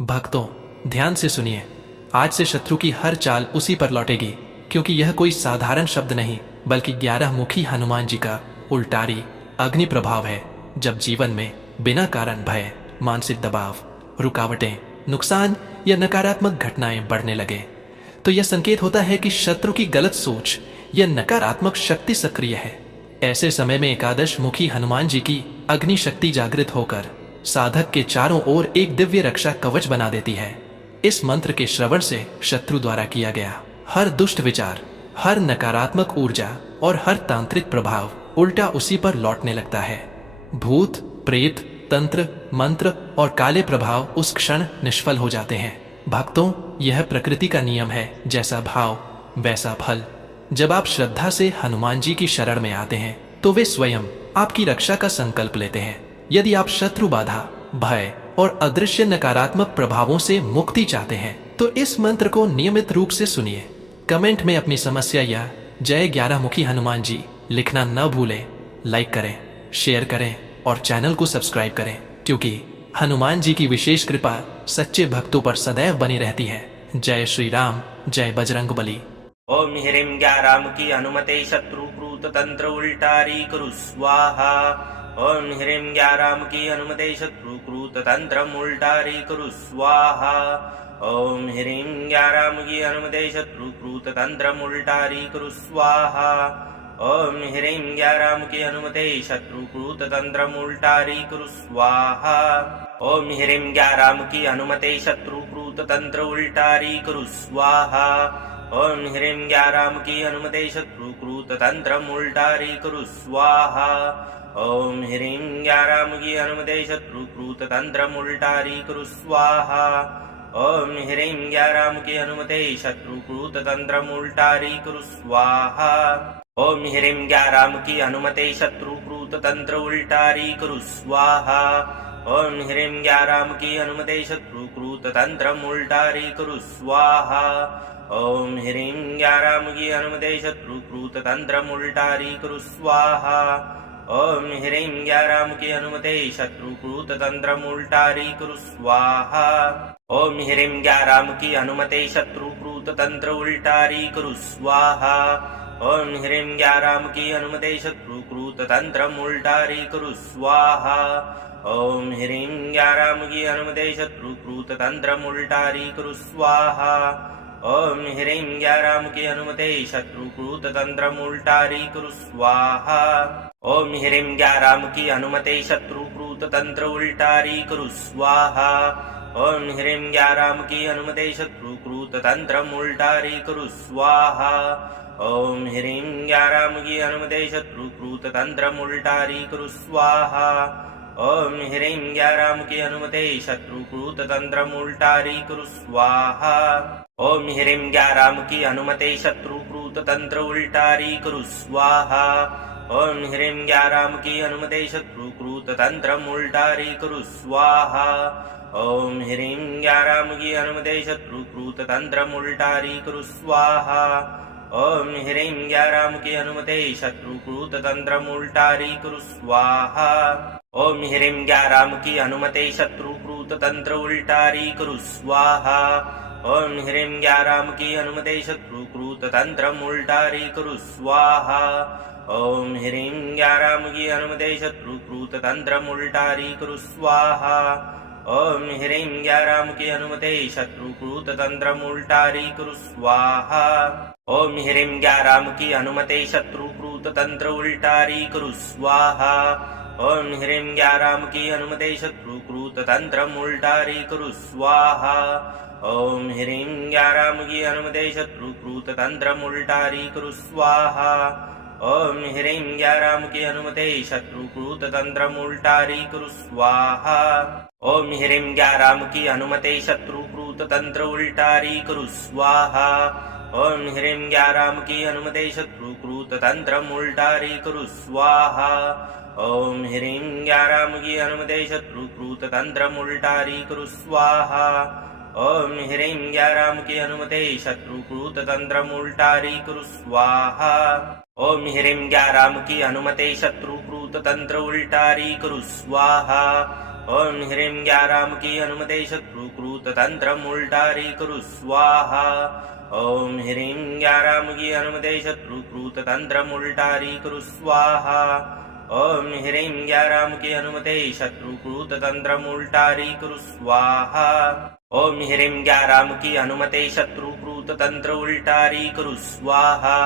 भक्तों, ध्यान से सुनिए। आज से शत्रु की हर चाल उसी पर लौटेगी, क्योंकि यह कोई साधारण शब्द नहीं बल्कि 11 मुखी हनुमान जी का उल्टारी अग्नि प्रभाव है। जब जीवन में बिना कारण भय, मानसिक दबाव, रुकावटें, नुकसान या नकारात्मक घटनाएं बढ़ने लगे, तो यह संकेत होता है कि शत्रु की गलत सोच या नकारात्मक शक्ति सक्रिय है। ऐसे समय में एकादश मुखी हनुमान जी की अग्नि शक्ति जागृत होकर साधक के चारों ओर एक दिव्य रक्षा कवच बना देती है। इस मंत्र के श्रवण से शत्रु द्वारा किया गया हर दुष्ट विचार, हर नकारात्मक ऊर्जा और हर तांत्रिक प्रभाव उल्टा उसी पर लौटने लगता है। भूत, प्रेत, तंत्र, मंत्र और काले प्रभाव उस क्षण निष्फल हो जाते हैं। भक्तों, यह प्रकृति का नियम है, जैसा भाव वैसा फल। जब आप श्रद्धा से हनुमान जी की शरण में आते हैं तो वे स्वयं आपकी रक्षा का संकल्प लेते हैं। यदि आप शत्रु बाधा, भय और अदृश्य नकारात्मक प्रभावों से मुक्ति चाहते हैं तो इस मंत्र को नियमित रूप से सुनिए। कमेंट में अपनी समस्या या जय 11 मुखी हनुमान जी लिखना न भूलें। लाइक करें, शेयर करें और चैनल को सब्सक्राइब करें, क्योंकि हनुमान जी की विशेष कृपा सच्चे भक्तों पर सदैव बनी रहती है। जय श्री राम, जय बजरंग बली। ओम ह्रीं ग्याराम की हनुमते शत्रुकृत तंत्र उल्टारी कुरु स्वाहा। ओम ह्रीं ग्याराम की हनुमते शत्रुकृत तंत्र उल्टारी कुरु स्वाहा। ओम ह्रीं ग्याराम की हनुमते शत्रुकृत तंत्र उल्टारी कुरु स्वाहा। ओम ह्रीं ग्याराम की हनुमते शत्रुकृत तंत्र उल्टारी कुरु स्वाहा। ओम ह्रीं ग्याराम की हनुमते शत्रुकृत तंत्र उल्टारी कुरु स्वाहा। ओम ह्रीं ग्याराम की हनुमते शत्रुकृत तंत्र उल्टारी कुरु स्वाहा। ओम ह्रीं ग्याराम की हनुमते शत्रुकृत तंत्र उल्टारी कुरु स्वाहा। ओम ह्रीं ग्याराम की हनुमते शत्रुकृत तंत्र उल्टारी कुरु स्वाहा। ओम ह्रीं ग्याराम की हनुमते शत्रुकृत तंत्र उल्टारी कुरु स्वाहा। ओम ह्रीं ग्याराम की हनुमते शत्रुकृत तंत्र उल्टारी कुरु स्वाहा। ओम ह्रीं ग्याराम की हनुमते शत्रुकृत तंत्र उल्टारी कुरु स्वाहा। ओम ह्रीं ग्याराम की हनुमते शत्रुकृत तंत्र उल्टारी कुरु स्वाहा। ओम ह्रीं ग्याराम की हनुमते शत्रुकृत तंत्र उल्टारी कुरु स्वाहा। ओम ह्रीं ग्याराम की हनुमते शत्रुकृत तंत्र उल्टारी कुरु स्वाहा। ओम ह्रीं ग्याराम की हनुमते शत्रुकृत तंत्र उल्टारी कुरु स्वाहा। ओम ह्रीं ग्याराम की हनुमते शत्रुकृत तंत्र उल्टारी कुरु स्वाहा। ओम ह्रीं ग्याराम की हनुमते शत्रुकृत तंत्र उल्टारी कुरु स्वाहा। ओम ह्रीं ग्याराम की हनुमते शत्रुकृत तंत्र उल्टारी कुरु स्वाहा। ओम ह्रीं ग्याराम की हनुमते शत्रुकृत तंत्र उल्टारी कुरु स्वाहा। ओम ह्रीं ग्याराम की हनुमते शत्रुकृत तंत्र उल्टारी कुरु स्वाहा। ओम ह्रीं ग्याराम की हनुमते शत्रुकृत तंत्र उल्टारी कुरु स्वाहा। ओम ह्रीं ग्याराम की हनुमते शत्रुकृत तंत्र उल्टारी कुरु स्वाहा। ओम ह्रीं ग्याराम की हनुमते शत्रुकृत तंत्र उल्टारी कुरु स्वाहा। ओम ह्रीं ग्याराम की हनुमते शत्रुकृत तंत्र उल्टारी कुरु स्वाहा। ओम ह्रीं ग्याराम की हनुमते शत्रुकृत तंत्र उल्टारी कुरु स्वाहा। ओम ह्रीं ग्याराम की हनुमते शत्रुकृत तंत्र उल्टारी कुरु स्वाहा। ओम ह्रीं ग्याराम की हनुमते शत्रुकृत तंत्र उल्टारी कुरु स्वाहा। ओम ह्रीं ग्याराम की हनुमते शत्रुकृत तंत्र उल्टारी कुरु स्वाहा। ओम ह्रीं ग्याराम की हनुमते शत्रुकृत तंत्र उल्टारी कुरु स्वाहा। ओम ह्रीं ग्याराम की हनुमते शत्रुकृत तंत्र उल्टारी कुरु स्वाहा। ओम ह्रीं ग्याराम की हनुमते शत्रुकृत तंत्र उल्टारी कुरु स्वाहा। ओम ह्रीं ग्याराम की हनुमते शत्रुकृत तंत्र उल्टारी कुरु स्वाहा। ओम ह्रीं ग्याराम की हनुमते शत्रुकृत तंत्र उल्टारी कुरु स्वाहा। ओम ह्रीं ग्याराम की हनुमते शत्रुकृत तंत्र उल्टारी कुरु स्वाहा। ओम ह्रीं ग्याराम की हनुमते शत्रुकृत तंत्र उल्टारी कुरु स्वाहा। ओम ह्रीं ग्याराम की हनुमते शत्रुकृत तंत्र उल्टारी कुरु स्वाहा। ओम ह्रीं ग्याराम की हनुमते शत्रुकृत तंत्र उल्टारी कुरु स्वाहा। ओम ह्रीं ग्याराम की हनुमते शत्रुकृत शत्रुकृततन्त्रम् उल्टारीकुरु स्वाहा ॐ ह्रीं ज्ञारामुखी हनुमते शत्रुकृततन्त्रम् उल्टारीकुरु स्वाहा ॐ ह्रीं ज्ञारामुखी हनुमते शत्रुकृततन्त्रम् उल्टारीकुरु स्वाहा ॐ ह्रीं ज्ञारामुखी हनुमते शत्रुकृततन्त्र उल्टारीकुरु स्वाहा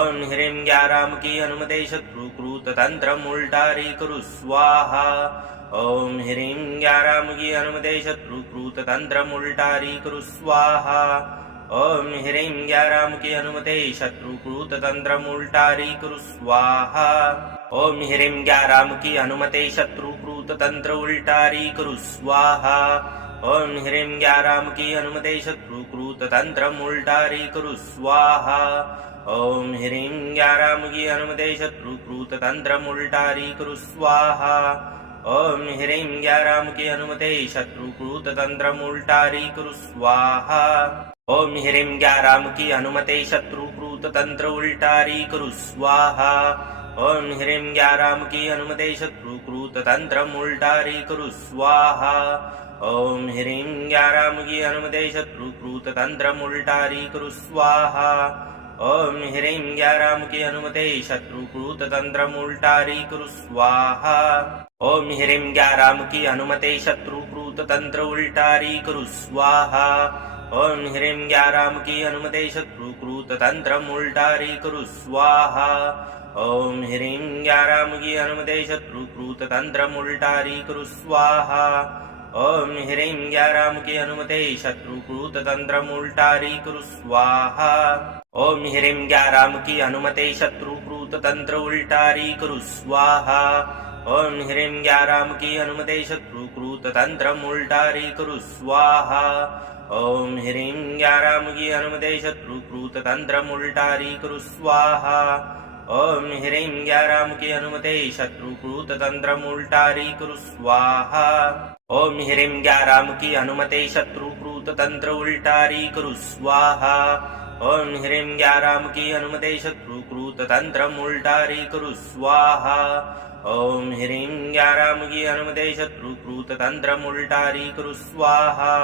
ॐ ह्रीं ज्ञारामुखी हनुमते शत्रुकृततन्त्रम् उल्टारीकुरु स्वाहा ॐ ह्रीं ज्ञारामुखी हनुमते शत्रुकृततन्त्रम् उल्टारीकुरु स्वाहा ॐ ह्रीं ज्ञारामुखी हनुमते शत्रुकृततन्त्रम् उल्टारीकुरु स्वाहा ॐ ह्रीं ज्ञारामुखी हनुमते शत्रुकृततन्त्र उल्टारीकुरु स्वाहा ॐ ह्रीं ज्ञारामुखी हनुमते शत्रुकृततन्त्रम् उल्टारीकुरु स्वाहा ॐ ह्रीं ज्ञारामुखी हनुमते शत्रुकृततन्त्रम् उल्टारीकुरु स्वाहा ॐ ह्रीं ज्ञारामुखी हनुमते शत्रुकृततन्त्रम् उल्टारीकुरु स्वाहा ॐ ह्रीं ज्ञारामुखी हनुमते शत्रुकृततन्त्र उल्टारीकुरु स्वाहा ॐ ह्रीं ज्ञारामुखी हनुमते शत्रुकृततन्त्रम् उल्टारीकुरु स्वाहा ॐ ह्रीं ज्ञारामुखी हनुमते शत्रुकृततन्त्रम् उल्टारीकुरु स्वाहा ॐ ह्रीं ज्ञारामुखी हनुमते शत्रुकृततन्त्रम् उल्टारीकुरु स्वाहा ॐ ह्रीं ज्ञारामुखी हनुमते शत्रुकृततन्त्र उल्टारीकुरु स्वाहा ॐ ह्रीं ज्ञारामुखी हनुमते शत्रुकृततन्त्रम् उल्टारीकुरु स्वाहा ॐ ह्रीं ज्ञारामुखी हनुमते शत्रुकृततन्त्रम् उल्टारीकुरु स्वाहा ॐ ह्रीं ज्ञारामुखी हनुमते शत्रुकृततन्त्रम् उल्टारीकुरु स्वाहा ॐ ह्रीं ज्ञारामुखी हनुमते शत्रुकृततन्त्र उल्टारीकुरु स्वाहा ॐ ह्रीं ज्ञारामुखी हनुमते शत्रुकृततन्त्रम् उल्टारीकुरु स्वाहा ॐ ह्रीं ज्ञारामुखी हनुमते शत्रुकृततन्त्रम् उल्टारीकुरु स्वाहा ॐ ह्रीं ज्ञारामुखी हनुमते शत्रुकृततन्त्रम् उल्टारीकुरु स्वाहा ॐ ह्रीं ज्ञारामुखी हनुमते शत्रुकृततन्त्र उल्टारीकुरु स्वाहा ॐ ह्रीं ज्ञारामुखी हनुमते शत्रुकृततन्त्रम् उल्टारीकुरु स्वाहा ॐ ह्रीं ज्ञारामुखी हनुमते शत्रुकृततन्त्रम् उल्टारीकुरु स्वाहा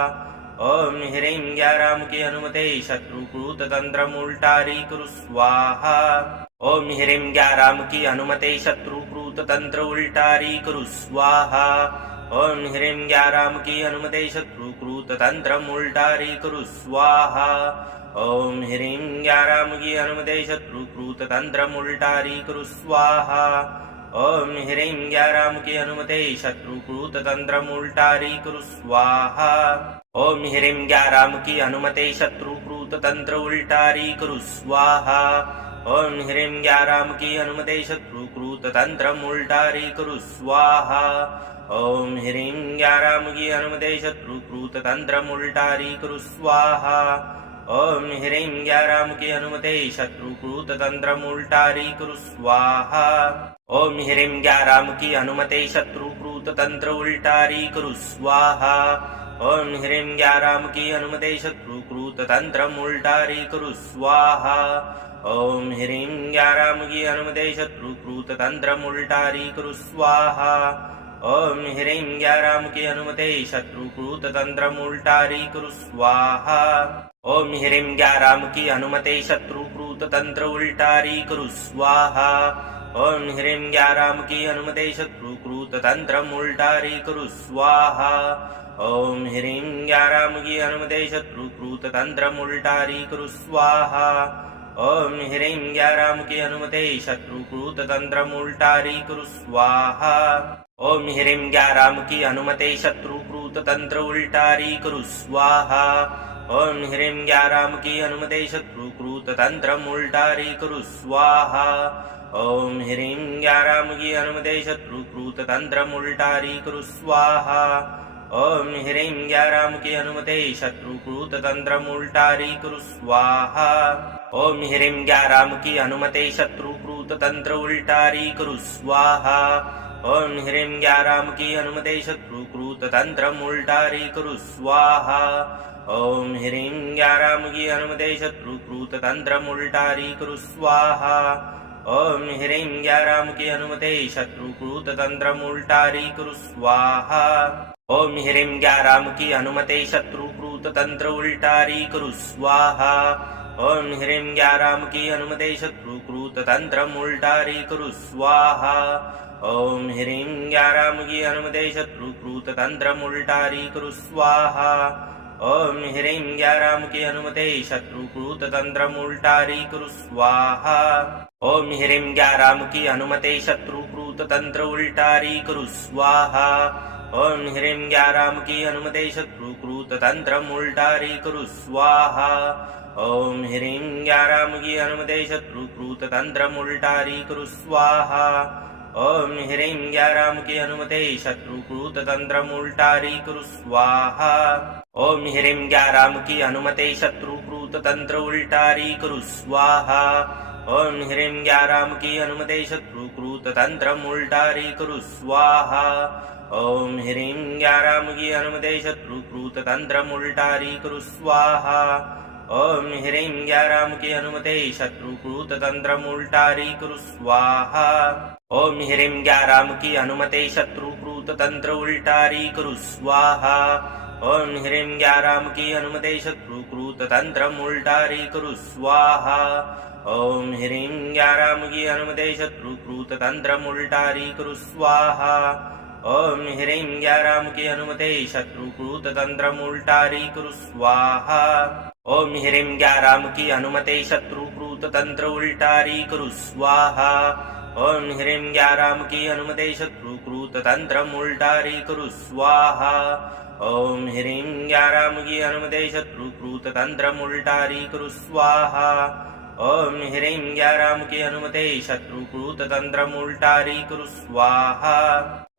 ॐ ह्रीं ज्ञारामुखी हनुमते शत्रुकृततन्त्रम् उल्टारीकुरु स्वाहा ॐ ह्रीं ज्ञारामुखी हनुमते शत्रुकृततन्त्र उल्टारीकुरु स्वाहा ॐ ह्रीं ज्ञारामुखी हनुमते शत्रुकृततन्त्रम् उल्टारीकुरु स्वाहा ॐ ह्रीं ज्ञारामुखी हनुमते शत्रुकृततन्त्रम् उल्टारीकुरु स्वाहा ॐ ह्रीं ज्ञारामुखी हनुमते शत्रुकृततन्त्रम् उल्टारीकुरु स्वाहा ॐ ह्रीं ज्ञारामुखी हनुमते शत्रुकृततन्त्र उल्टारीकुरु स्वाहा ॐ ह्रीं ज्ञारामुखी हनुमते शत्रुकृततन्त्रम् उल्टारीकुरु स्वाहा ॐ ह्रीं ज्ञारामुखी हनुमते शत्रुकृततन्त्रम् उल्टारीकुरु स्वाहा ॐ ह्रीं ज्ञारामुखी हनुमते शत्रुकृततन्त्रम् उल्टारीकुरु स्वाहा ॐ ह्रीं ज्ञारामुखी हनुमते शत्रुकृततन्त्र उल्टारीकुरु स्वाहा ॐ ह्रीं ज्ञारामुखी हनुमते शत्रुकृततन्त्रम् उल्टारीकुरु स्वाहा ॐ ह्रीं ज्ञारामुखी हनुमते शत्रुकृततन्त्रम् उल्टारीकुरु स्वाहा ॐ ह्रीं ज्ञारामुखी हनुमते शत्रुकृततन्त्रम् उल्टारीकुरु स्वाहा ॐ ह्रीं ज्ञारामुखी हनुमते शत्रुकृततन्त्र उल्टारीकुरु स्वाहा ॐ ह्रीं ज्ञारामुखी हनुमते शत्रुकृततन्त्रम् उल्टारीकुरु स्वाहा ॐ ह्रीं ज्ञारामुखी हनुमते शत्रुकृततन्त्रम् उल्टारीकुरु स्वाहा ॐ ह्रीं ज्ञारामुखी हनुमते शत्रुकृततन्त्रम् उल्टारीकुरु स्वाहा ॐ ह्रीं ज्ञारामुखी हनुमते शत्रुकृततन्त्र उल्टारीकुरु स्वाहा ॐ ह्रीं ज्ञारामुखी हनुमते शत्रुकृततन्त्रम् उल्टारीकुरु स्वाहा ॐ ह्रीं ज्ञारामुखी हनुमते शत्रुकृततन्त्रम् उल्टारीकुरु स्वाहा ॐ ह्रीं ज्ञारामुखी हनुमते शत्रुकृततन्त्रम् उल्टारीकुरु स्वाहा ॐ ह्रीं ज्ञारामुखी हनुमते शत्रुकृततन्त्र उल्टारीकुरु स्वाहा ॐ ह्रीं ज्ञारामुखी हनुमते शत्रुकृततन्त्रम् उल्टारीकुरु स्वाहा ॐ ह्रीं ज्ञारामुखी हनुमते शत्रुकृततन्त्रम् उल्टारीकुरु स्वाहा ॐ ह्रीं ज्ञारामुखी हनुमते शत्रुकृततन्त्रम् उल्टारीकुरु स्वाहा ओम ह्रीं ग्याराम की अनुमते शत्रुकृत तंत्र उल्टारी करु स्वाहा ओम ह्रीं ग्याराम की अनुमते शत्रुकृत तंत्र उल्टारी करु स्वाहा ओम ह्रीं ग्याराम की अनुमते शत्रुकृत तंत्र उल्टारी करु स्वाहा ओम ह्रीं ग्याराम की अनुमते शत्रुकृत तंत्र उल्टारी करु स्वाहा ओम ह्रीं ग्याराम की अनुमते शत्रुकृत तंत्र उल्टारी करु स्वाहा ओम ह्रीं ग्याराम की अनुमते शत्रुकृत तंत्र उल्टारी करु स्वाहा ओम ह्रीं ग्याराम की अनुमते शत्रुकृत तंत्र उल्टारी करु स्वाहा ओम ह्रीं ग्याराम की अनुमते शत्रुकृत तंत्र उल्टारी करु स्वाहा ओम ह्रीं ग्याराम की अनुमते शत्रुकृत तंत्र उल्टारी करु स्वाहा ओम ह्रीं ग्याराम की अनुमते शत्रुकृत तंत्र उल्टारी करु स्वाहा ओम ह्रीं ग्याराम की अनुमते शत्रुकृत तंत्र उल्टारी करु स्वाहा ओम ह्रीं ग्याराम की अनुमते शत्रुकृत तंत्र उल्टारी करु स्वाहा ओम ह्रीं ग्याराम की अनुमते शत्रुकृत तंत्र उल्टारी करु स्वाहा ओम ह्रीं ग्याराम की अनुमते शत्रुकृत तंत्र उल्टारी करु स्वाहा ओम ह्रीं ग्याराम की अनुमते शत्रुकृत तंत्र उल्टारी करु स्वाहा ओम ह्रीं ग्याराम की अनुमते शत्रुकृत तंत्र उल्टारी करु स्वाहा ओम ह्रीं ग्याराम की अनुमते शत्रुकृत तंत्र उल्टारी करु स्वाहा ओम ह्रीं ग्याराम की अनुमते शत्रुकृत तंत्र उल्टारी करु स्वाहा ओम ह्रीं ग्याराम की अनुमते शत्रुकृत तंत्र उल्टारी करु स्वाहा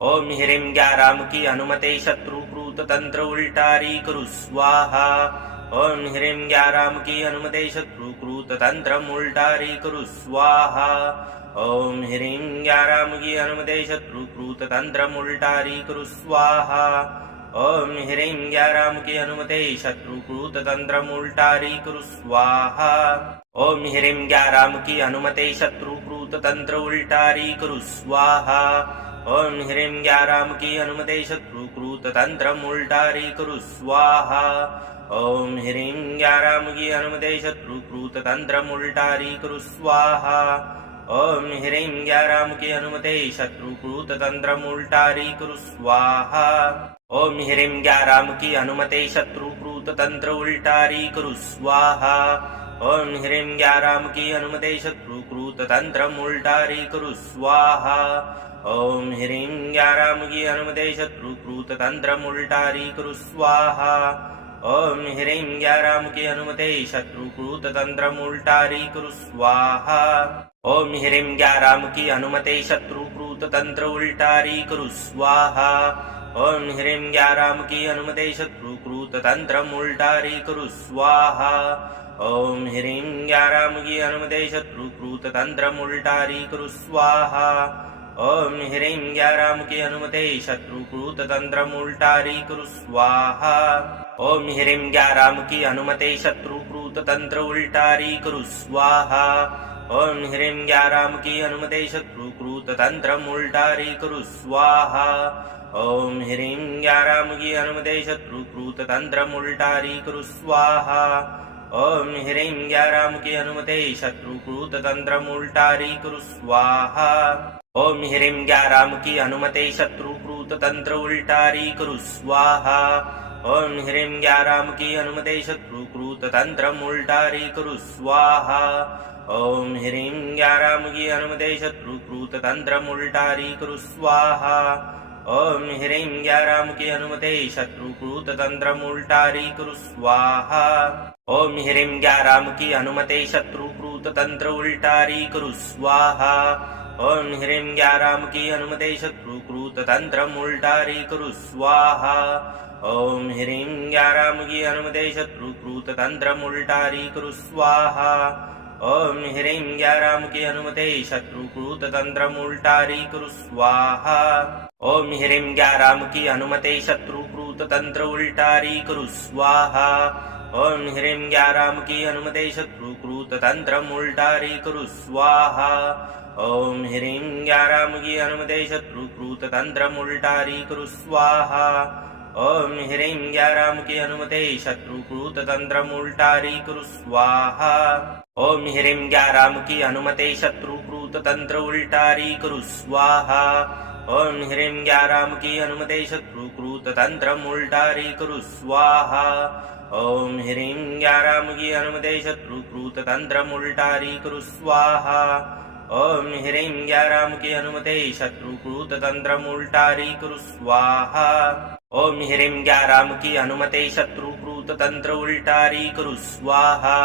ओम ह्रीं ग्याराम की अनुमते शत्रुकृत तंत्र उल्टारी करु स्वाहा ओम ह्रीं ग्याराम की अनुमते शत्रुकृत तंत्र उल्टारी करु स्वाहा ओम ह्रीं ग्याराम की अनुमते शत्रुकृत तंत्र उल्टारी करु स्वाहा ओम ह्रीं ग्याराम की अनुमते शत्रुकृत तंत्र उल्टारी करु स्वाहा ओम ह्रीं ग्याराम की अनुमते शत्रुकृत तंत्र उल्टारी करु स्वाहा ओम ह्रीं ग्याराम की अनुमते शत्रुकृत तंत्र उल्टारी करु स्वाहा ओम ह्रीं ग्याराम की अनुमते शत्रुकृत तंत्र उल्टारी करु स्वाहा ओम ह्रीं ग्याराम की अनुमते शत्रुकृत तंत्र उल्टारी करु स्वाहा ओम ह्रीं ग्याराम की अनुमते शत्रुकृत तंत्र उल्टारी करु स्वाहा ओम ह्रीं ग्याराम की अनुमते शत्रुकृत तंत्र उल्टारी करु स्वाहा ओम ह्रीं ग्याराम की अनुमते शत्रुकृत तंत्र उल्टारी करु स्वाहा ओम ह्रीं ग्याराम की अनुमते शत्रुकृत तंत्र उल्टारी करु स्वाहा ओम ह्रीं ग्याराम की अनुमते शत्रुकृत तंत्र उल्टारी करु स्वाहा ओम ह्रीं ग्याराम की अनुमते शत्रुकृत तंत्र उल्टारी करु स्वाहा ओम ह्रीं ग्याराम की अनुमते शत्रुकृत तंत्र उल्टारी करु स्वाहा ओम ह्रीं ग्याराम की अनुमते शत्रुकृत तंत्र उल्टारी करु स्वाहा ओम ह्रीं ग्याराम की अनुमते शत्रुकृत तंत्र उल्टारी करु स्वाहा ओम ह्रीं ग्याराम की अनुमते शत्रुकृत तंत्र उल्टारी करु स्वाहा ओम ह्रीं ग्याराम की अनुमते शत्रुकृत तंत्र उल्टारी करु स्वाहा ओम ह्रीं ग्याराम की अनुमते शत्रुकृत तंत्र उल्टारी करु स्वाहा ओम ह्रीं ग्याराम की अनुमते शत्रुकृत तंत्र उल्टारी करु स्वाहा ओम ह्रीं ग्याराम की अनुमते शत्रुकृत तंत्र उल्टारी करु स्वाहा ओम ह्रीं ग्याराम की अनुमते शत्रुकृत तंत्र उल्टारी करु स्वाहा ओम ह्रीं ग्याराम की अनुमते शत्रुकृत तंत्र उल्टारी करु स्वाहा ओम ह्रीं ग्याराम की अनुमते शत्रुकृत तंत्र उल्टारी करु स्वाहा ओम ह्रीं ग्याराम की अनुमते शत्रुकृत तंत्र उल्टारी करु स्वाहा ओम ह्रीं ग्याराम की अनुमते शत्रुकृत तंत्र उल्टारी करु स्वाहा ओम ह्रीं ग्याराम की अनुमते शत्रुकृत तंत्र उल्टारी करु स्वाहा ओम ह्रीं ग्याराम की अनुमते शत्रुकृत तंत्र उल्टारी करु स्वाहा ओम ह्रीं ग्याराम की अनुमते शत्रुकृत तंत्र उल्टारी करु स्वाहा ओम ह्रीं ग्याराम की अनुमते शत्रुकृत तंत्र उल्टारी करु स्वाहा ओम ह्रीं ग्याराम की अनुमते शत्रुकृत तंत्र उल्टारी करु स्वाहा ओम ह्रीं ग्याराम की अनुमते शत्रुकृत तंत्र उल्टारी कुरु स्वाहा ओम ह्रीं ग्याराम की अनुमते शत्रुकृत तंत्र उल्टारी कुरु स्वाहा ओम ह्रीं ग्याराम की अनुमते शत्रुकृत तंत्र उल्टारी कुरु स्वाहा ओम ह्रीं ग्याराम की अनुमते शत्रुकृत तंत्र उल्टारी कुरु स्वाहा ओम ह्रीं ग्याराम की अनुमते शत्रुकृत तंत्र उल्टारी कुरु स्वाहा ओम ह्रीं ग्याराम की अनुमते शत्रुकृत तंत्र उल्टारी कुरु स्वाहा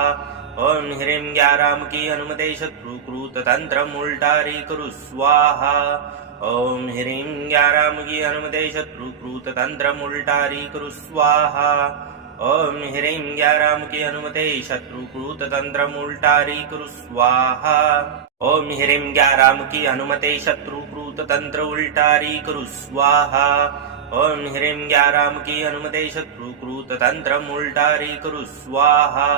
ओम ह्रीं ग्याराम की अनुमते शत्रुकृत तंत्र उल्टारी कुरु स्वाहा ओम ह्रीं ग्याराम की अनुमते शत्रुकृत तंत्र उल्टारी कुरु स्वाहा ओम ह्रीं ग्याराम की अनुमते शत्रुकृत तंत्र उल्टारी कुरु स्वाहा ओम ह्रीं ग्याराम की अनुमते शत्रुकृत तंत्र उल्टारी कुरु स्वाहा ओम ह्रीं ग्याराम की अनुमते शत्रुकृत तंत्र उल्टारी कुरु स्वाहा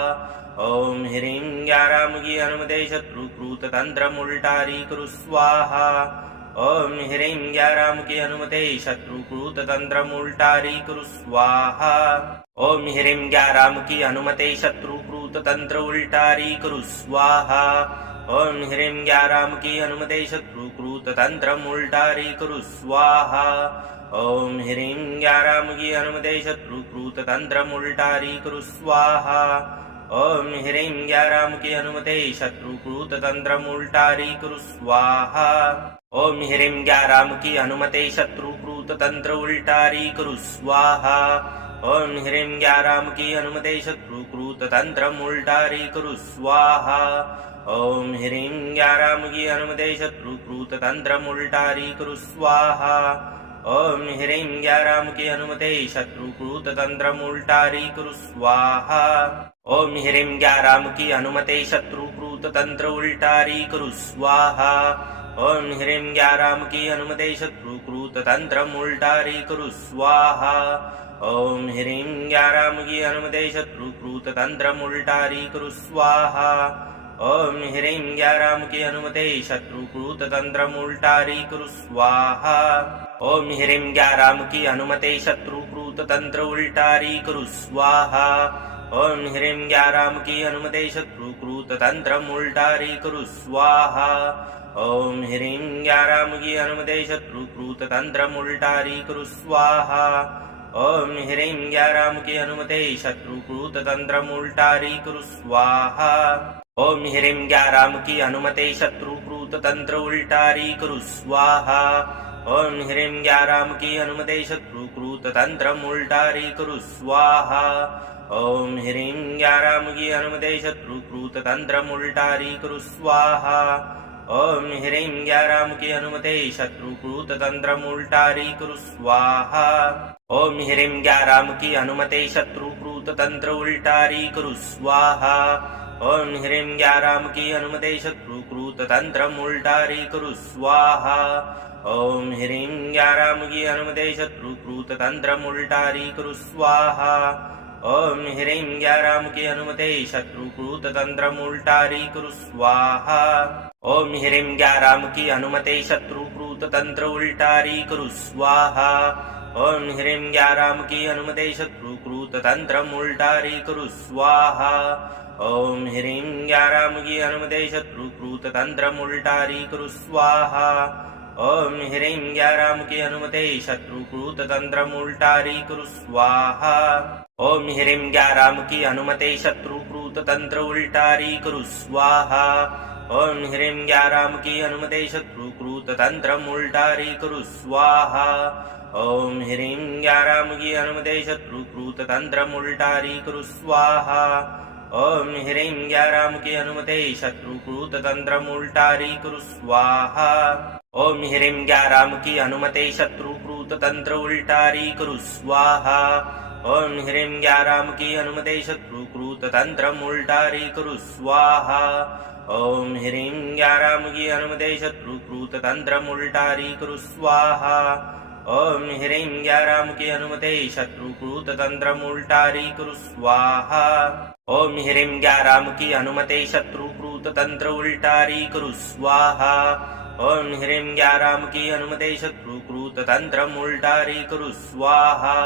ओम ह्रीं ग्याराम की अनुमते शत्रुकृत तंत्र उल्टारी कुरु स्वाहा ओम ह्रीं ग्याराम की अनुमते शत्रुकृत तंत्र उल्टारी कुरु स्वाहा ओम ह्रीं ग्याराम की अनुमते शत्रुकृत तंत्र उल्टारी कुरु स्वाहा ओम ह्रीं ग्याराम की अनुमते शत्रुकृत तंत्र उल्टारी कुरु स्वाहा ओम ह्रीं ग्याराम की अनुमते शत्रुकृत तंत्र उल्टारी कुरु स्वाहा ओम ह्रीं ग्याराम की अनुमते शत्रुकृत तंत्र उल्टारी कुरु स्वाहा ओम ह्रीं ग्याराम की अनुमते शत्रुकृत तंत्र उल्टारी कुरु स्वाहा ओम ह्रीं ग्याराम की अनुमते शत्रुकृत तंत्र उल्टारी कुरु स्वाहा ओम ह्रीं ग्याराम की अनुमते शत्रुकृत तंत्र उल्टारी कुरु स्वाहा ओम ह्रीं ग्याराम की अनुमते शत्रुकृत तंत्र उल्टारी कुरु स्वाहा ओम ह्रीं ग्याराम की अनुमते शत्रुकृत तंत्र उल्टारी कुरु स्वाहा ओम ह्रीं ग्याराम की अनुमते शत्रुकृत तंत्र उल्टारी कुरु स्वाहा ओम ह्रीं ग्याराम की अनुमते शत्रुकृत तंत्र उल्टारी कुरु स्वाहा ओम ह्रीं ग्याराम की अनुमते शत्रुकृत तंत्र उल्टारी कुरु स्वाहा ओम ह्रीं ग्याराम की अनुमते शत्रुकृत तंत्र उल्टारी कुरु स्वाहा ओम ह्रीं ग्याराम की अनुमते शत्रुकृत तंत्र उल्टारी कुरु स्वाहा ओम ह्रीं ग्याराम की अनुमते शत्रुकृत तंत्र उल्टारी कुरु स्वाहा ओम ह्रीं ग्याराम की अनुमते शत्रुकृत तंत्र उल्टारी कुरु स्वाहा ओम ह्रीं ग्याराम की अनुमते शत्रुकृत तंत्र उल्टारी कुरु स्वाहा ओम ह्रीं ग्याराम की अनुमते शत्रुकृत तंत्र उल्टारी कुरु स्वाहा ओम ह्रीं ग्याराम की अनुमते शत्रुकृत तंत्र उल्टारी कुरु स्वाहा ओम ह्रीं ग्याराम की अनुमते शत्रुकृत तंत्र उल्टारी कुरु स्वाहा ओम ह्रीं ग्याराम की अनुमते शत्रुकृत तंत्र उल्टारी कुरु स्वाहा ओम ह्रीं ग्याराम की अनुमते शत्रुकृत तंत्र उल्टारी कुरु स्वाहा ओम ह्रीं ग्याराम की अनुमते शत्रुकृत तंत्र उल्टारी कुरु स्वाहा ओम ह्रीं ग्याराम की अनुमते शत्रुकृत तंत्र उल्टारी कुरु स्वाहा ओम ह्रीं ग्याराम की अनुमते शत्रुकृत तंत्र उल्टारी कुरु स्वाहा ओम ह्रीं ग्याराम की अनुमते शत्रुकृत तंत्र उल्टारी कुरु स्वाहा ओम ह्रीं ग्याराम की अनुमते शत्रुकृत तंत्र उल्टारी कुरु स्वाहा ओम ह्रीं ग्याराम की अनुमते शत्रुकृत तंत्र उल्टारी कुरु स्वाहा ओम ह्रीं ग्याराम की अनुमते शत्रुकृत तंत्र उल्टारी कुरु स्वाहा ओम ह्रीं ग्याराम की अनुमते शत्रुकृत तंत्र उल्टारी कुरु स्वाहा ओम ह्रीं ग्याराम की अनुमते शत्रुकृत तंत्र उल्टारी कुरु स्वाहा ओम ह्रीं ग्याराम की अनुमते शत्रुकृत तंत्र उल्टारी कुरु स्वाहा ओम ह्रीं ग्याराम की अनुमते शत्रुकृत तंत्र उल्टारी कुरु स्वाहा ओम ह्रीं ग्याराम की अनुमते शत्रुकृत तंत्र उल्टारी कुरु स्वाहा ओम ह्रीं ग्याराम की अनुमते शत्रुकृत तंत्र उल्टारी कुरु स्वाहा ओम ह्रीं ग्याराम की अनुमते शत्रुकृत तंत्र उल्टारी कुरु स्वाहा ओम ह्रीं ग्याराम की अनुमते शत्रुकृत तंत्र उल्टारी कुरु स्वाहा ओम ह्रीं ग्याराम की अनुमते शत्रुकृत शत्रुकृततन्त्रम् उल्टारी कुरु स्वाहा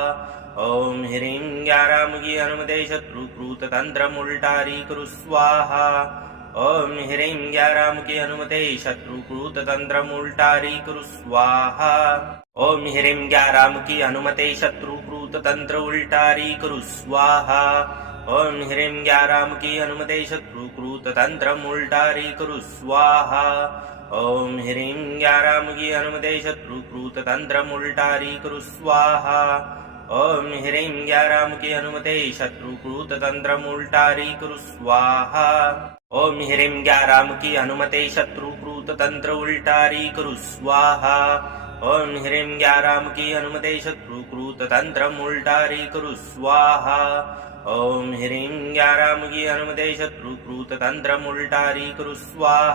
ॐ ह्रीं ज्ञारामुखी हनुमते शत्रुकृततन्त्रम् उल्टारी कुरु स्वाहा ॐ ह्रीं ज्ञारामुखी हनुमते शत्रुकृततन्त्रम् उल्टारी कुरु स्वाहा ॐ ह्रीं ज्ञारामुखी हनुमते शत्रुकृततन्त्र उल्टारी कुरु स्वाहा ॐ ह्रीं ज्ञारामुखी हनुमते शत्रुकृततन्त्रम् उल्टारी कुरु स्वाहा ॐ ह्रीं ज्ञारामुखी हनुमते शत्रुकृततन्त्रम् उल्टारी कुरु स्वाहा ॐ ह्रीं ज्ञारामुखी हनुमते शत्रुकृततन्त्रम् उल्टारी कुरु स्वाहा ॐ ह्रीं ज्ञारामुखी हनुमते शत्रुकृततन्त्र उल्टारी कुरु स्वाहा ॐ ह्रीं ज्ञारामुखी हनुमते शत्रुकृततन्त्रम् उल्टारी कुरु स्वाहा ॐ ह्रीं ज्ञारामुखी हनुमते शत्रुकृततन्त्रम् उल्टारी कुरु स्वाहा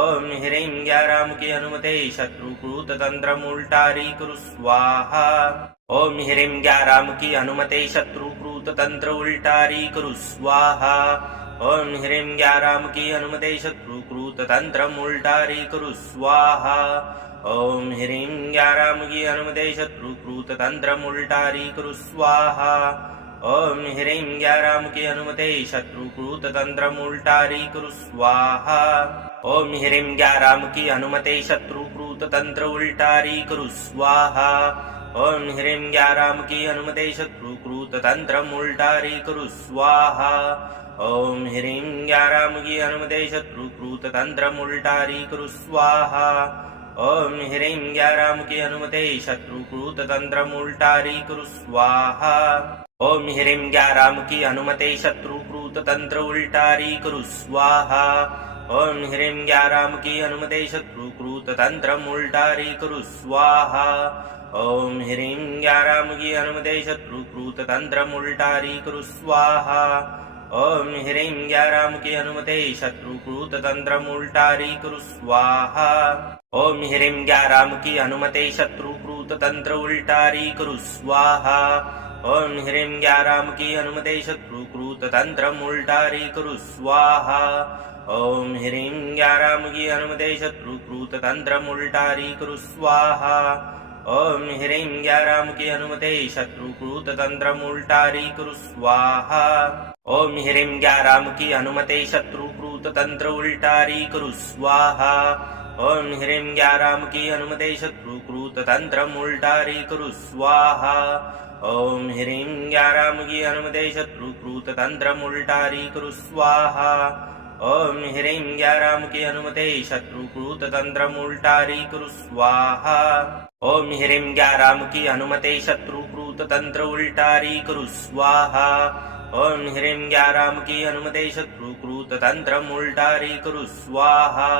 ॐ ह्रीं ज्ञारामुखी हनुमते शत्रुकृततन्त्रम् उल्टारी कुरु स्वाहा ॐ ह्रीं ज्ञारामुखी हनुमते शत्रुकृततन्त्र उल्टारी कुरु स्वाहा ॐ ह्रीं ज्ञारामुखी हनुमते शत्रुकृततन्त्रम् उल्टारी कुरु स्वाहा ॐ ह्रीं ज्ञारामुखी हनुमते शत्रुकृततन्त्रम् उल्टारी कुरु स्वाहा ॐ ह्रीं ज्ञारामुखी हनुमते शत्रुकृततन्त्रम् उल्टारी कुरु स्वाहा ॐ ह्रीं ज्ञारामुखी हनुमते शत्रुकृततन्त्र उल्टारी कुरु स्वाहा ॐ ह्रीं ज्ञारामुखी हनुमते शत्रुकृततन्त्रम् उल्टारी कुरु स्वाहा ॐ ह्रीं ज्ञारामुखी हनुमते शत्रुकृततन्त्रम् उल्टारी कुरु स्वाहा ॐ ह्रीं ज्ञारामुखी हनुमते शत्रुकृततन्त्रम् उल्टारी कुरु स्वाहा ॐ ह्रीं ज्ञारामुखी हनुमते शत्रुकृततन्त्र उल्टारी कुरु स्वाहा ॐ ह्रीं ज्ञारामुखी हनुमते शत्रुकृततन्त्रम् उल्टारी कुरु स्वाहा ॐ ह्रीं ज्ञारामुखी हनुमते शत्रुकृततन्त्रम् उल्टारी कुरु स्वाहा ॐ ह्रीं ज्ञारामुखी हनुमते शत्रुकृततन्त्रम् उल्टारी कुरु स्वाहा ॐ ह्रीं ज्ञारामुखी हनुमते शत्रुकृततन्त्र उल्टारी कुरु स्वाहा ॐ ह्रीं ज्ञारामुखी हनुमते शत्रुकृततन्त्रम् उल्टारी कुरु स्वाहा ॐ ह्रीं ज्ञारामुखी हनुमते शत्रुकृततन्त्रम् उल्टारी कुरु स्वाहा ॐ ह्रीं ज्ञारामुखी हनुमते शत्रुकृततन्त्रम् उल्टारी कुरु स्वाहा ॐ ह्रीं ज्ञारामुखी हनुमते शत्रुकृततन्त्र उल्टारी कुरु स्वाहा ॐ ह्रीं ज्ञारामुखी हनुमते शत्रुकृततन्त्रम् उल्टारी कुरु स्वाहा ॐ ह्रीं ज्ञारामुखी हनुमते शत्रुकृततन्त्रम् उल्टारी कुरु स्वाहा ॐ ह्रीं ज्ञारामुखी हनुमते शत्रुकृततन्त्रम् उल्टारी कुरु स्वाहा ॐ ह्रीं ज्ञारामुखी हनुमते शत्रुकृततन्त्र उल्टारी कुरु स्वाहा ॐ ह्रीं ज्ञारामुखी हनुमते शत्रुकृततन्त्रम् उल्टारी कुरु स्वाहा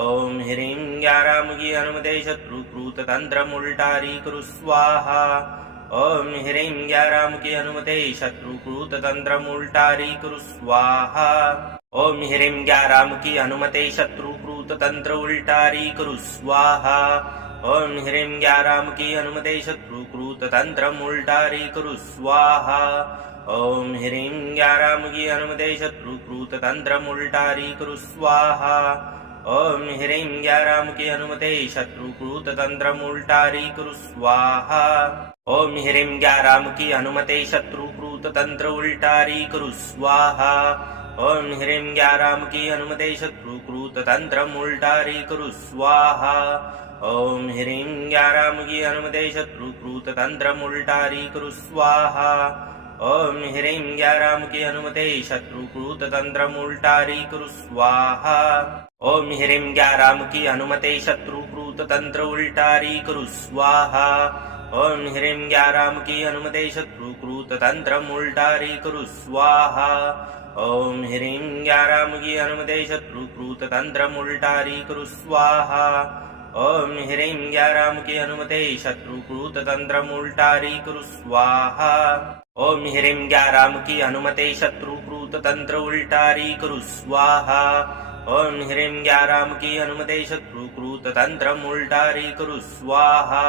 ॐ ह्रीं ज्ञारामुखी हनुमते शत्रुकृततन्त्रम् उल्टारी कुरु स्वाहा ॐ ह्रीं ज्ञारामुखी हनुमते शत्रुकृततन्त्रम् उल्टारी कुरु स्वाहा ॐ ह्रीं ज्ञारामुखी हनुमते शत्रुकृततन्त्र उल्टारी कुरु स्वाहा ॐ ह्रीं ज्ञारामुखी हनुमते शत्रुकृततन्त्रम् उल्टारी कुरु स्वाहा ॐ ह्रीं ज्ञारामुखी हनुमते शत्रुकृततन्त्रम् उल्टारी कुरु स्वाहा ॐ ह्रीं ज्ञारामुखी हनुमते शत्रुकृततन्त्रम् उल्टारी कुरु स्वाहा ॐ ह्रीं ज्ञारामुखी हनुमते शत्रुकृततन्त्र उल्टारी कुरु स्वाहा ॐ ह्रीं ज्ञारामुखी हनुमते शत्रुकृततन्त्रम् उल्टारी कुरु स्वाहा ॐ ह्रीं ज्ञारामुखी हनुमते शत्रुकृततन्त्रम् उल्टारी कुरु स्वाहा ॐ ह्रीं ज्ञारामुखी हनुमते शत्रुकृततन्त्रम् उल्टारी कुरु स्वाहा ॐ ह्रीं ज्ञारामुखी हनुमते शत्रुकृततन्त्र उल्टारी कुरु स्वाहा ॐ ह्रीं ज्ञारामुखी हनुमते शत्रुकृततन्त्रम् उल्टारी कुरु स्वाहा ॐ ह्रीं ज्ञारामुखी हनुमते शत्रुकृततन्त्रम् उल्टारी कुरु स्वाहा ॐ ह्रीं ज्ञारामुखी हनुमते शत्रुकृततन्त्रम् उल्टारी कुरु स्वाहा ॐ ह्रीं ज्ञारामुखी हनुमते शत्रुकृततन्त्र उल्टारी कुरु स्वाहा ॐ ह्रीं ज्ञारामुखी हनुमते शत्रुकृततन्त्रम् उल्टारी कुरु स्वाहा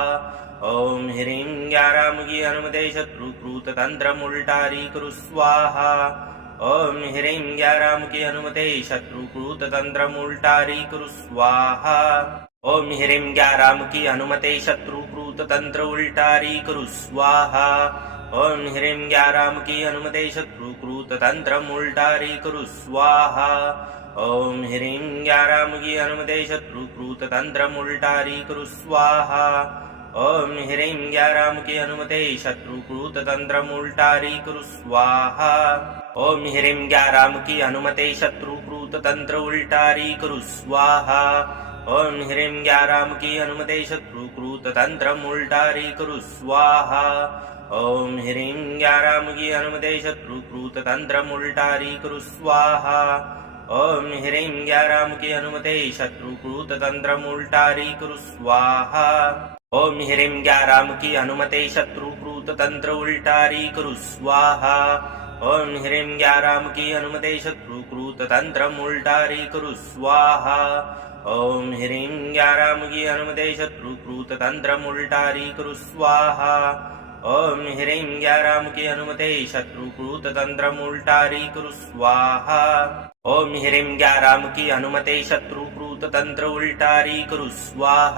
ॐ ह्रीं ज्ञारामुखी हनुमते शत्रुकृततन्त्रम् उल्टारी कुरु स्वाहा ॐ ह्रीं ज्ञारामुखी हनुमते शत्रुकृततन्त्रम् उल्टारी कुरु स्वाहा ओम ह्रीं ग्याराम की अनुमते शत्रुकृत तंत्र उल्टारी करु स्वाहा ओम ह्रीं ग्याराम की अनुमते शत्रुकृत तंत्र उल्टारी करु स्वाहा ओम ह्रीं ग्याराम की अनुमते शत्रुकृत तंत्र उल्टारी करु स्वाहा ओम ह्रीं ग्याराम की अनुमते शत्रुकृत तंत्र उल्टारी करु स्वाहा ओम ह्रीं ग्याराम की अनुमते शत्रुकृत तंत्र उल्टारी करु स्वाहा ओम ह्रीं ग्याराम की अनुमते शत्रुकृत तंत्र उल्टारी करु स्वाहा ओम ह्रीं ग्याराम की अनुमते शत्रुकृत तंत्र उल्टारी करु स्वाहा ओम ह्रीं ग्याराम की अनुमते शत्रुकृत तंत्र उल्टारी करु स्वाहा ओम ह्रीं ग्याराम की अनुमते शत्रुकृत तंत्र उल्टारी करु स्वाहा ओम ह्रीं ग्याराम की अनुमते शत्रुकृत तंत्र उल्टारी करु स्वाहा ओम ह्रीं ग्याराम की अनुमते शत्रुकृत तंत्र उल्टारी करु स्वाहा ओम ह्रीं ग्याराम की अनुमते शत्रुकृत तंत्र उल्टारी करु स्वाहा ओम ह्रीं ग्याराम की अनुमते शत्रुकृत तंत्र उल्टारी करु स्वाहा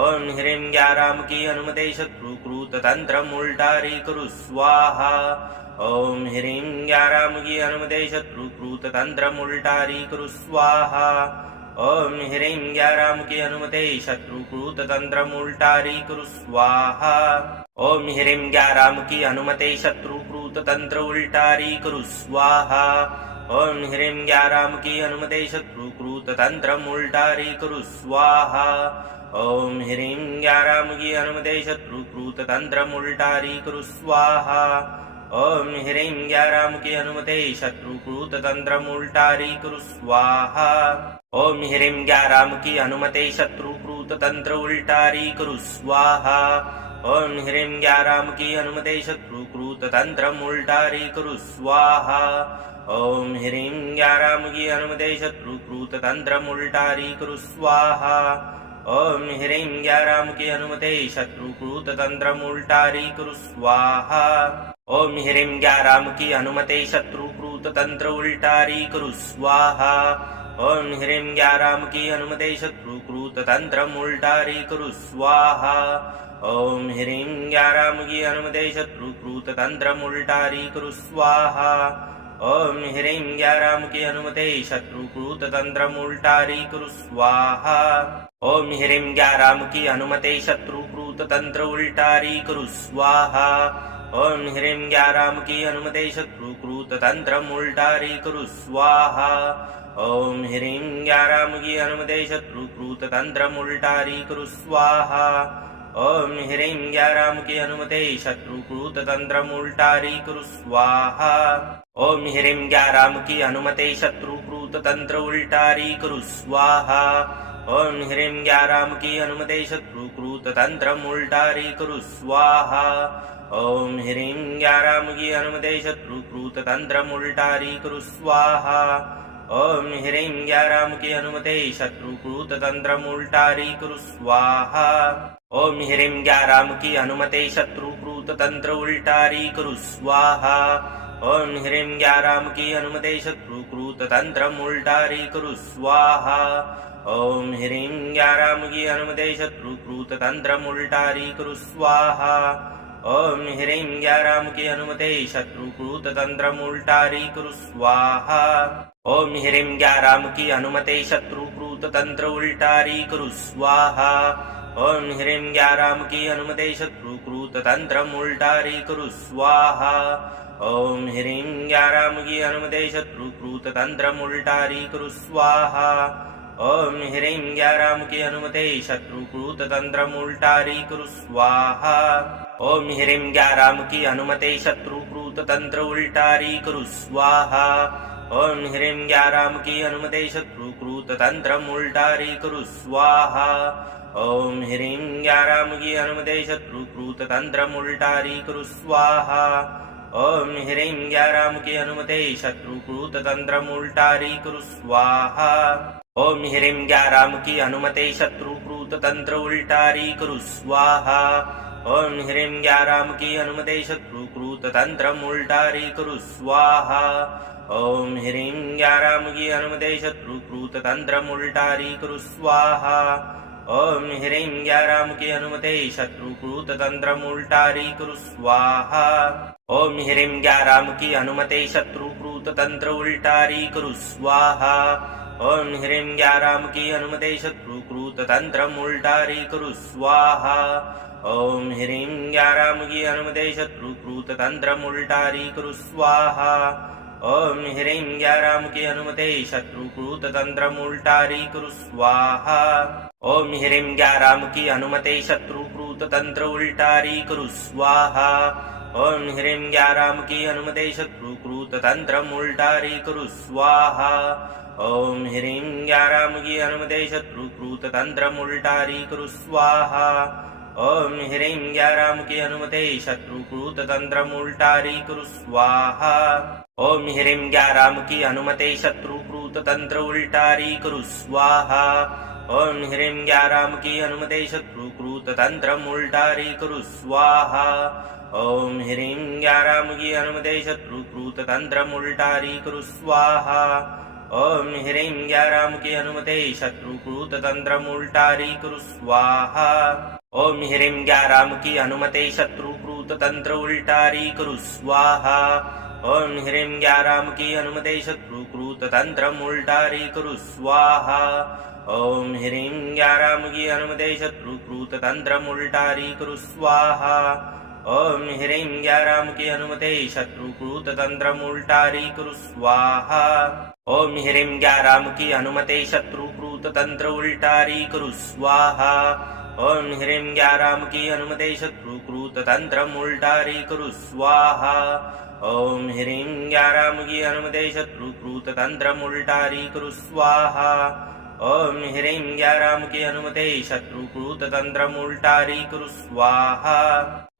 ओम ह्रीं ग्याराम की अनुमते शत्रुकृत तंत्र उल्टारी करु स्वाहा ओम ह्रीं ग्याराम की अनुमते शत्रुकृत तंत्र उल्टारी करु स्वाहा ओम ह्रीं ग्याराम की अनुमते शत्रुकृत तंत्र उल्टारी करु स्वाहा ओम ह्रीं ग्याराम की अनुमते शत्रुकृत तंत्र उल्टारी करु स्वाहा ओम ह्रीं ग्याराम की अनुमते शत्रुकृत तंत्र उल्टारी करु स्वाहा ओम ह्रीं ग्याराम की अनुमते शत्रुकृत तंत्र उल्टारी करु स्वाहा ओम ह्रीं ग्याराम की अनुमते शत्रुकृत तंत्र उल्टारी करु स्वाहा ओम ह्रीं ग्याराम की अनुमते शत्रुकृत तंत्र उल्टारी करु स्वाहा ओम ह्रीं ग्याराम की अनुमते शत्रुकृत तंत्र उल्टारी करु स्वाहा ओम ह्रीं ग्याराम की अनुमते शत्रुकृत तंत्र उल्टारी करु स्वाहा ओम ह्रीं ग्याराम की अनुमते शत्रुकृत तंत्र उल्टारी करु स्वाहा ओम ह्रीं ग्याराम की अनुमते शत्रुकृत तंत्र उल्टारी करु स्वाहा ओम ह्रीं ग्याराम की अनुमते शत्रुकृत तंत्र उल्टारी करु स्वाहा ओम ह्रीं ग्याराम की अनुमते शत्रुकृत तंत्र उल्टारी करु स्वाहा ओम ह्रीं ग्याराम की अनुमते शत्रुकृत तंत्र उल्टारी करु स्वाहा ओम ह्रीं ग्याराम की अनुमते शत्रुकृत तंत्र उल्टारी करु स्वाहा ओम ह्रीं ग्याराम की अनुमते शत्रुकृत तंत्र उल्टारी करु स्वाहा ओम ह्रीं ग्याराम की अनुमते शत्रुकृत तंत्र उल्टारी करु स्वाहा ओम ह्रीं ग्याराम की अनुमते शत्रुकृत तंत्र उल्टारी करु स्वाहा ओम ह्रीं ग्याराम की अनुमते शत्रुकृत तंत्र उल्टारी करु स्वाहा ओम ह्रीं ग्याराम की अनुमते शत्रुकृत तंत्र उल्टारी करु स्वाहा ओम ह्रीं ग्याराम की अनुमते शत्रुकृत तंत्र उल्टारी करु स्वाहा ओम ह्रीं ग्याराम की अनुमते शत्रुकृत तंत्र उल्टारी करु स्वाहा ओम ह्रीं ग्याराम की अनुमते शत्रुकृत तंत्र उल्टारी करु स्वाहा ओम ह्रीं ग्याराम की अनुमते शत्रुकृत तंत्र उल्टारी करु स्वाहा ओम ह्रीं ग्याराम की अनुमते शत्रुकृत तंत्र उल्टारी करु स्वाहा ओम ह्रीं ग्याराम की अनुमते शत्रुकृत तंत्र उल्टारी करु स्वाहा ओम ह्रीं ग्याराम की अनुमते शत्रुकृत तंत्र उल्टारी करु स्वाहा ओम ह्रीं ग्याराम की अनुमते शत्रुकृत तंत्र उल्टारी करु स्वाहा ओम ह्रीं ग्याराम की अनुमते शत्रुकृत तंत्र उल्टारी करु स्वाहा ओम ह्रीं ग्याराम की अनुमते शत्रुकृत तंत्र उल्टारी करु स्वाहा ओम ह्रीं ग्याराम की अनुमते शत्रुकृत तंत्र उल्टारी करु स्वाहा ओम ह्रीं ग्याराम की अनुमते शत्रुकृत तंत्र उल्टारी करु स्वाहा ओम ह्रीं ग्याराम की अनुमते शत्रुकृत तंत्र उल्टारी करु स्वाहा ओम ह्रीं ग्याराम की अनुमते शत्रुकृत तंत्र उल्टारी करु स्वाहा ओम ह्रीं ग्याराम की अनुमते शत्रुकृत तंत्र उल्टारी करु स्वाहा ओम ह्रीं ग्याराम की अनुमते शत्रुकृत तंत्र उल्टारी करु स्वाहा ओम ह्रीं ग्याराम की अनुमते शत्रुकृत तंत्र उल्टारी करु स्वाहा ओम ह्रीं ग्याराम की अनुमते शत्रुकृत तंत्र उल्टारी कुरु स्वाहा ओम ह्रीं ग्याराम की अनुमते शत्रुकृत तंत्र उल्टारी कुरु स्वाहा ओम ह्रीं ग्याराम की अनुमते शत्रुकृत तंत्र उल्टारी कुरु स्वाहा ओम ह्रीं ग्याराम की अनुमते शत्रुकृत तंत्र उल्टारी कुरु स्वाहा ओम ह्रीं ग्याराम की अनुमते शत्रुकृत तंत्र उल्टारी कुरु स्वाहा ओम ह्रीं ग्याराम की अनुमते शत्रुकृत तंत्र उल्टारी कुरु स्वाहा ओम ह्रीं ग्याराम की अनुमते शत्रुकृत तंत्र उल्टारी कुरु स्वाहा ओम ह्रीं ग्याराम की अनुमते शत्रुकृत तंत्र उल्टारी कुरु स्वाहा ओम ह्रीं ग्याराम की अनुमते शत्रुकृत तंत्र उल्टारी कुरु स्वाहा ओम ह्रीं ग्याराम की अनुमते शत्रुकृत तंत्र उल्टारी कुरु स्वाहा ओम ह्रीं ग्याराम की अनुमते शत्रुकृत तंत्र उल्टारी कुरु स्वाहा ओम ह्रीं ग्याराम की अनुमते शत्रुकृत तंत्र उल्टारी कुरु स्वाहा ओम ह्रीं ग्याराम की अनुमते शत्रुकृत तंत्र उल्टारी कुरु स्वाहा ओम ह्रीं ग्याराम की अनुमते शत्रुकृत तंत्र उल्टारी कुरु स्वाहा ओम ह्रीं ग्याराम की अनुमते शत्रुकृत तंत्र उल्टारी कुरु स्वाहा ओम ह्रीं ग्याराम की अनुमते शत्रुकृत तंत्र उल्टारी कुरु स्वाहा ओम ह्रीं ग्याराम की अनुमते शत्रुकृत तंत्र उल्टारी कुरु स्वाहा ओम ह्रीं ग्याराम की अनुमते शत्रुकृत तंत्र उल्टारी कुरु स्वाहा ओम ह्रीं ग्याराम की अनुमते शत्रुकृत तंत्र उल्टारी कुरु स्वाहा ओम ह्रीं ग्याराम की अनुमते शत्रुकृत तंत्र उल्टारी कुरु स्वाहा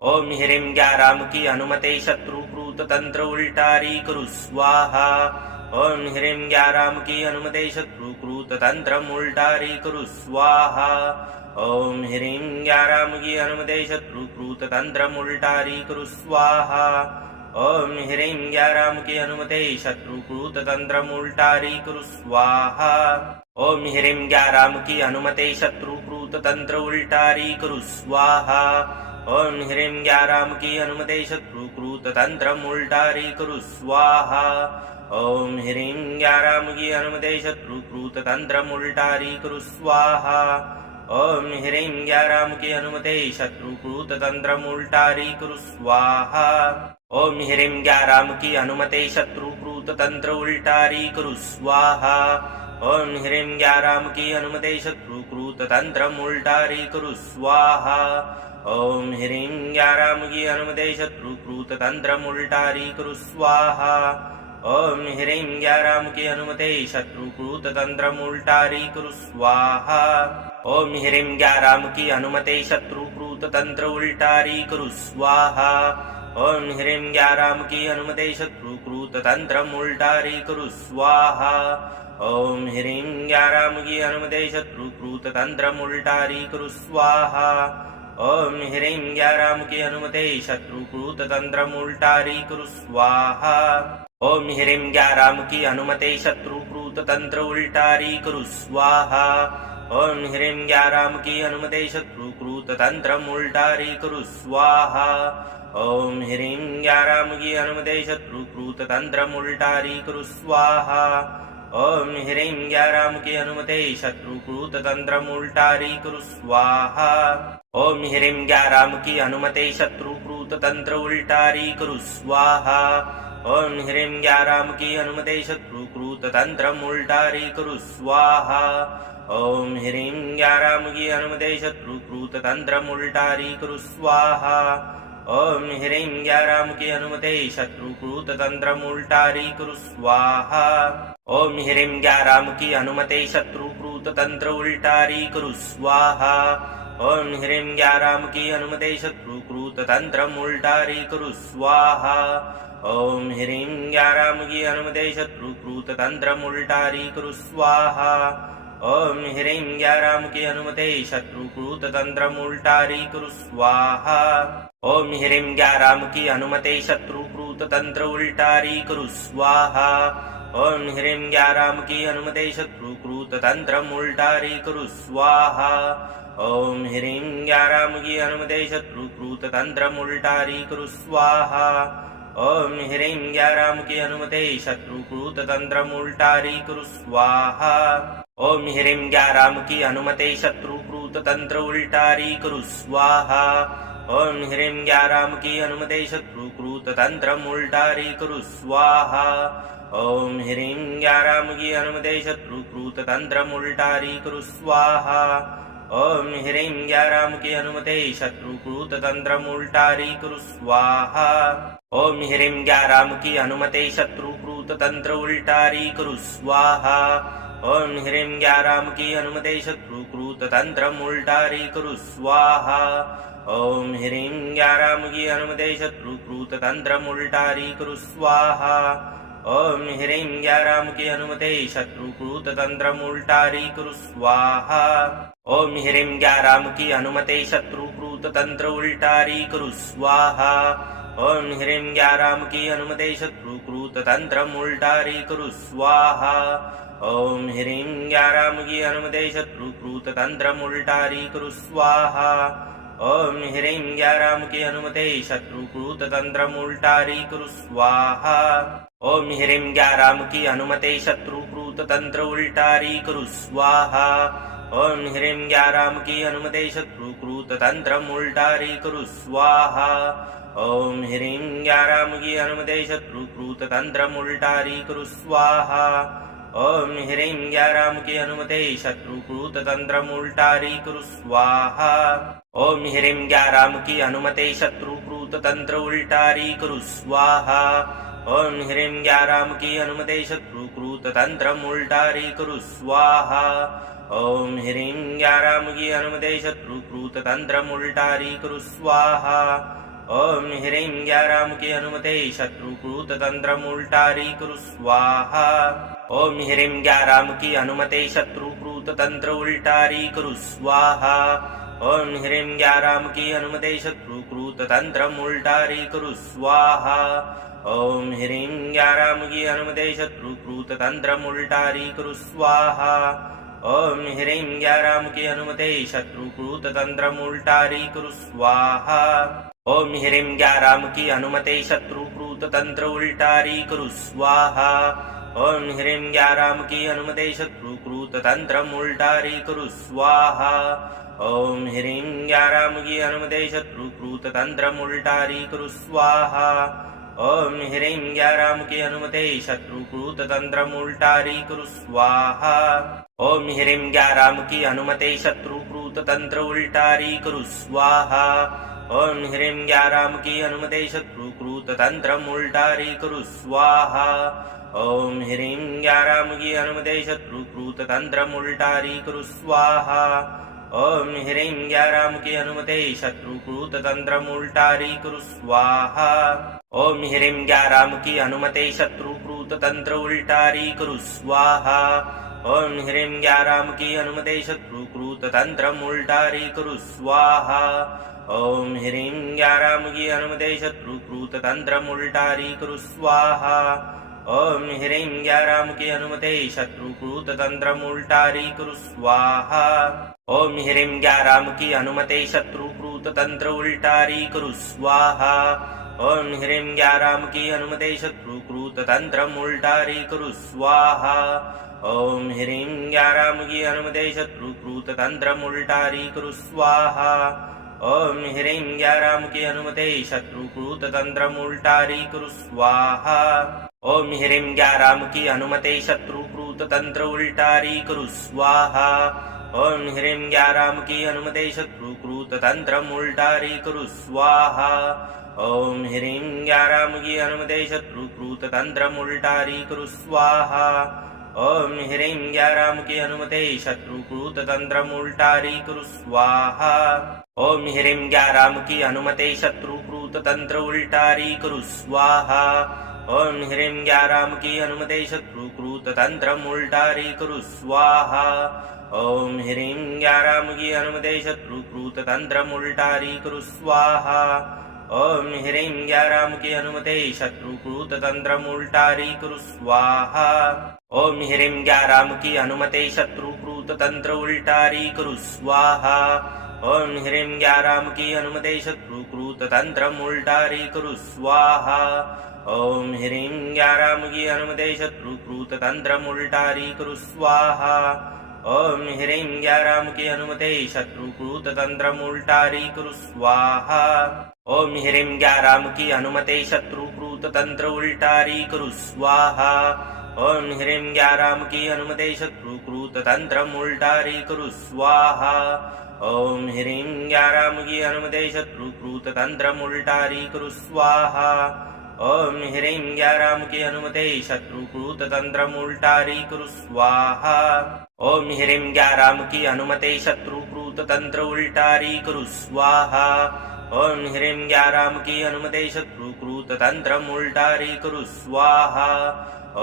ओम ह्रीं ग्याराम की अनुमते शत्रुकृत तंत्र उल्टारी कुरु स्वाहा ओम ह्रीं ग्याराम की अनुमते शत्रुकृत तंत्र उल्टारी कुरु स्वाहा ओम ह्रीं ग्याराम की अनुमते शत्रुकृत तंत्र उल्टारी कुरु स्वाहा ओम ह्रीं ग्याराम की अनुमते शत्रुकृत तंत्र उल्टारी कुरु स्वाहा ओम ह्रीं ग्याराम की अनुमते शत्रुकृत तंत्र उल्टारी कुरु स्वाहा ओम ह्रीं ग्याराम की अनुमते शत्रुकृत तंत्र उल्टारी कुरु स्वाहा ओम ह्रीं ग्याराम की अनुमते शत्रुकृत तंत्र उल्टारी कुरु स्वाहा ओम ह्रीं ग्याराम की अनुमते शत्रुकृत तंत्र उल्टारी कुरु स्वाहा ओम ह्रीं ग्याराम की अनुमते शत्रुकृत तंत्र उल्टारी कुरु स्वाहा ओम ह्रीं ग्याराम की अनुमते शत्रुकृत तंत्र उल्टारी कुरु स्वाहा ओम ह्रीं ग्याराम की अनुमते शत्रुकृत तंत्र उल्टारी कुरु स्वाहा ओम ह्रीं ग्याराम की अनुमते शत्रुकृत तंत्र उल्टारी कुरु स्वाहा ओम ह्रीं ग्याराम की अनुमते शत्रुकृत तंत्र उल्टारी कुरु स्वाहा ओम ह्रीं ग्याराम की अनुमते शत्रुकृत तंत्र उल्टारी कुरु स्वाहा ओम ह्रीं ग्याराम की अनुमते शत्रुकृत तंत्र उल्टारी कुरु स्वाहा ओम ह्रीं ग्याराम की अनुमते शत्रुकृत तंत्र उल्टारी कुरु स्वाहा ओम ह्रीं ग्याराम की अनुमते शत्रुकृत तंत्र उल्टारी कुरु स्वाहा ओम ह्रीं ग्याराम की अनुमते शत्रुकृत तंत्र उल्टारी कुरु स्वाहा ओम ह्रीं ग्याराम की अनुमते शत्रुकृत तंत्र उल्टारी कुरु स्वाहा ओम ह्रीं ग्याराम की अनुमते शत्रुकृत तंत्र उल्टारी कुरु स्वाहा ओम ह्रीं ग्याराम की अनुमते शत्रुकृत तंत्र उल्टारी कुरु स्वाहा ओम ह्रीं ग्याराम की अनुमते शत्रुकृत तंत्र उल्टारी कुरु स्वाहा ओम ह्रीं ग्याराम की अनुमते शत्रुकृत तंत्र उल्टारी कुरु स्वाहा ओम ह्रीं ग्याराम की अनुमते शत्रुकृत तंत्र उल्टारी कुरु स्वाहा ओम ह्रीं ग्याराम की अनुमते शत्रुकृत तंत्र उल्टारी कुरु स्वाहा ओम ह्रीं ग्याराम की अनुमते शत्रुकृत तंत्र उल्टारी कुरु स्वाहा ओम ह्रीं ग्याराम की अनुमते शत्रुकृत तंत्र उल्टारी कुरु स्वाहा ओम ह्रीं ग्याराम की अनुमते शत्रुकृत तंत्र उल्टारी कुरु स्वाहा ओम ह्रीं ग्याराम की अनुमते शत्रुकृत तंत्र उल्टारी कुरु स्वाहा ओम ह्रीं ग्याराम की अनुमते शत्रुकृत तंत्र उल्टारी कुरु स्वाहा ओम ह्रीं ग्याराम की अनुमते शत्रुकृत तंत्र उल्टारी करू स्वाहा ओम ह्रीं ग्याराम की अनुमते शत्रुकृत तंत्र उल्टारी करू स्वाहा ओम ह्रीं ग्याराम की अनुमते शत्रुकृत तंत्र उल्टारी करू स्वाहा ओम ह्रीं ग्याराम की अनुमते शत्रुकृत तंत्र उल्टारी करू स्वाहा ओम ह्रीं ग्याराम की अनुमते शत्रुकृत तंत्र उल्टारी करू स्वाहा ओम ह्रीं ग्याराम की अनुमते शत्रुकृत तंत्र उल्टारी करू स्वाहा ओम ह्रीं ग्याराम की अनुमते शत्रुकृत तंत्र उल्टारी करू स्वाहा ओम ह्रीं ग्याराम की अनुमते शत्रुकृत तंत्र उल्टारी करू स्वाहा ओम ह्रीं ग्याराम की अनुमते शत्रुकृत तंत्र उल्टारी करू स्वाहा ओम ह्रीं ग्याराम की अनुमते शत्रुकृत तंत्र उल्टारी करू स्वाहा ओम ह्रीं ग्याराम की अनुमते शत्रुकृत तंत्र उल्टारी करू स्वाहा ओम ह्रीं ग्याराम की अनुमते शत्रुकृत तंत्र उल्टारी करू स्वाहा ओम ह्रीं ग्याराम की अनुमते शत्रुकृत तंत्र उल्टारी करू स्वाहा ओम ह्रीं ग्याराम की अनुमते शत्रुकृत तंत्र उल्टारी करू स्वाहा ओम ह्रीं ग्याराम की अनुमते शत्रुकृत तंत्र उल्टारी करू स्वाहा ओम ह्रीं ग्याराम की अनुमते शत्रुकृत तंत्र उल्टारी करू स्वाहा ओम ह्रीं ग्याराम की अनुमते शत्रुकृत तंत्र उल्टारी करू स्वाहा ओम ह्रीं ग्याराम की अनुमते शत्रुकृत तंत्र उल्टारी करू स्वाहा ओम ह्रीं ग्याराम की अनुमते शत्रुकृत तंत्र उल्टारी करू स्वाहा ओम ह्रीं ग्याराम की अनुमते शत्रुकृत तंत्र उल्टारी करू स्वाहा ओम ह्रीं ग्याराम की अनुमते शत्रुकृत तंत्र उल्टारी करू स्वाहा ओम ह्रीं ग्याराम की अनुमते शत्रुकृत तंत्र उल्टारी करू स्वाहा ओम ह्रीं ग्याराम की अनुमते शत्रुकृत तंत्र उल्टारी करू स्वाहा ओम ह्रीं ग्याराम की अनुमते शत्रुकृत तंत्र उल्टारी करू स्वाहा ओम ह्रीं ग्याराम की अनुमते शत्रुकृत तंत्र उल्टारी करू स्वाहा ओम ह्रीं ग्याराम की अनुमते शत्रुकृत तंत्र उल्टारी करू स्वाहा ओम ह्रीं ग्याराम की अनुमते शत्रुकृत तंत्र उल्टारी करू स्वाहा ओम ह्रीं ग्याराम की अनुमते शत्रुकृत तंत्र उल्टारी करू स्वाहा ओम ह्रीं ग्याराम की अनुमते शत्रुकृत तंत्र उल्टारी करू स्वाहा ओम ह्रीं ग्याराम की अनुमते शत्रुकृत तंत्र उल्टारी करू स्वाहा ओम ह्रीं ग्याराम की अनुमते शत्रुकृत तंत्र उल्टारी करू स्वाहा ओम ह्रीं ग्याराम की अनुमते शत्रुकृत तंत्र उल्टारी करू स्वाहा ओम ह्रीं ग्याराम की अनुमते शत्रुकृत तंत्र उल्टारी करू स्वाहा ओम ह्रीं ग्याराम की अनुमते शत्रुकृत तंत्र उल्टारी करू स्वाहा ओम ह्रीं ग्याराम की अनुमते शत्रुकृत तंत्र उल्टारी करू स्वाहा ओम ह्रीं ग्याराम की अनुमते शत्रुकृत तंत्र उल्टारी करू स्वाहा ओम ह्रीं ग्याराम की अनुमते शत्रुकृत तंत्र उल्टारी करू स्वाहा ओम ह्रीं ग्याराम की अनुमते शत्रुकृत तंत्र उल्टारी करू स्वाहा ओम ह्रीं ग्याराम की अनुमते शत्रुकृत तंत्र उल्टारी करू स्वाहा ओम ह्रीं ग्याराम की अनुमते शत्रुकृत तंत्र उल्टारी करू स्वाहा ओम ह्रीं ग्याराम की अनुमते शत्रुकृत तंत्र उल्टारी करू स्वाहा ओम ह्रीं ग्याराम की अनुमते शत्रुकृत तंत्र उल्टारी करू स्वाहा ओम ह्रीं ग्याराम की अनुमते शत्रुकृत तंत्र उल्टारी करू स्वाहा ओम ह्रीं ग्याराम की अनुमते शत्रुकृत तंत्र उल्टारी करू स्वाहा ओम ह्रीं ग्याराम की अनुमते शत्रुकृत तंत्र उल्टारी करू स्वाहा ओम ह्रीं ग्याराम की अनुमते शत्रुकृत तंत्र उल्टारी करू स्वाहा ओम ह्रीं ग्याराम की अनुमते शत्रुकृत तंत्र उल्टारी करू स्वाहा ओम ह्रीं ग्याराम की अनुमते शत्रुकृत तंत्र उल्टारी करू स्वाहा ओम ह्रीं ग्याराम की अनुमते शत्रुकृत तंत्र उल्टारी करू स्वाहा ओम ह्रीं ग्याराम की अनुमते शत्रुकृत तंत्र उल्टारी करू स्वाहा ओम ह्रीं ग्याराम की अनुमते शत्रुकृत तंत्रम उल्टारी कुरु स्वाहा ओम ह्रीं ग्याराम की अनुमते शत्रुकृत तंत्र उल्टारी कुरु स्वाहा ओम ह्रीं ग्याराम की अनुमते शत्रुकृत तंत्रम उल्टारी कुरु स्वाहा ओम ह्रीं ग्याराम की अनुमते शत्रुकृत तंत्रम उल्टारी कुरु स्वाहा ओम ह्रीं ग्याराम की अनुमते शत्रुकृत तंत्रम उल्टारी कुरु स्वाहा ओम ह्रीं ग्याराम की अनुमते शत्रुकृत तंत्र उल्टारी कुरु स्वाहा ओम ह्रीं ग्याराम की अनुमते शत्रुकृत तंत्रम उल्टारी कुरु स्वाहा ओम ह्रीं ग्याराम की अनुमते शत्रुकृत तंत्रम उल्टारी कुरु स्वाहा ओम ह्रीं ग्याराम की अनुमते शत्रुकृत तंत्रम उल्टारी कुरु स्वाहा ओम ह्रीं ग्याराम की अनुमते शत्रुकृत तंत्र उल्टारी कुरु स्वाहा ओम ह्रीं ग्याराम की अनुमते शत्रुकृत तंत्रम उल्टारी कुरु स्वाहा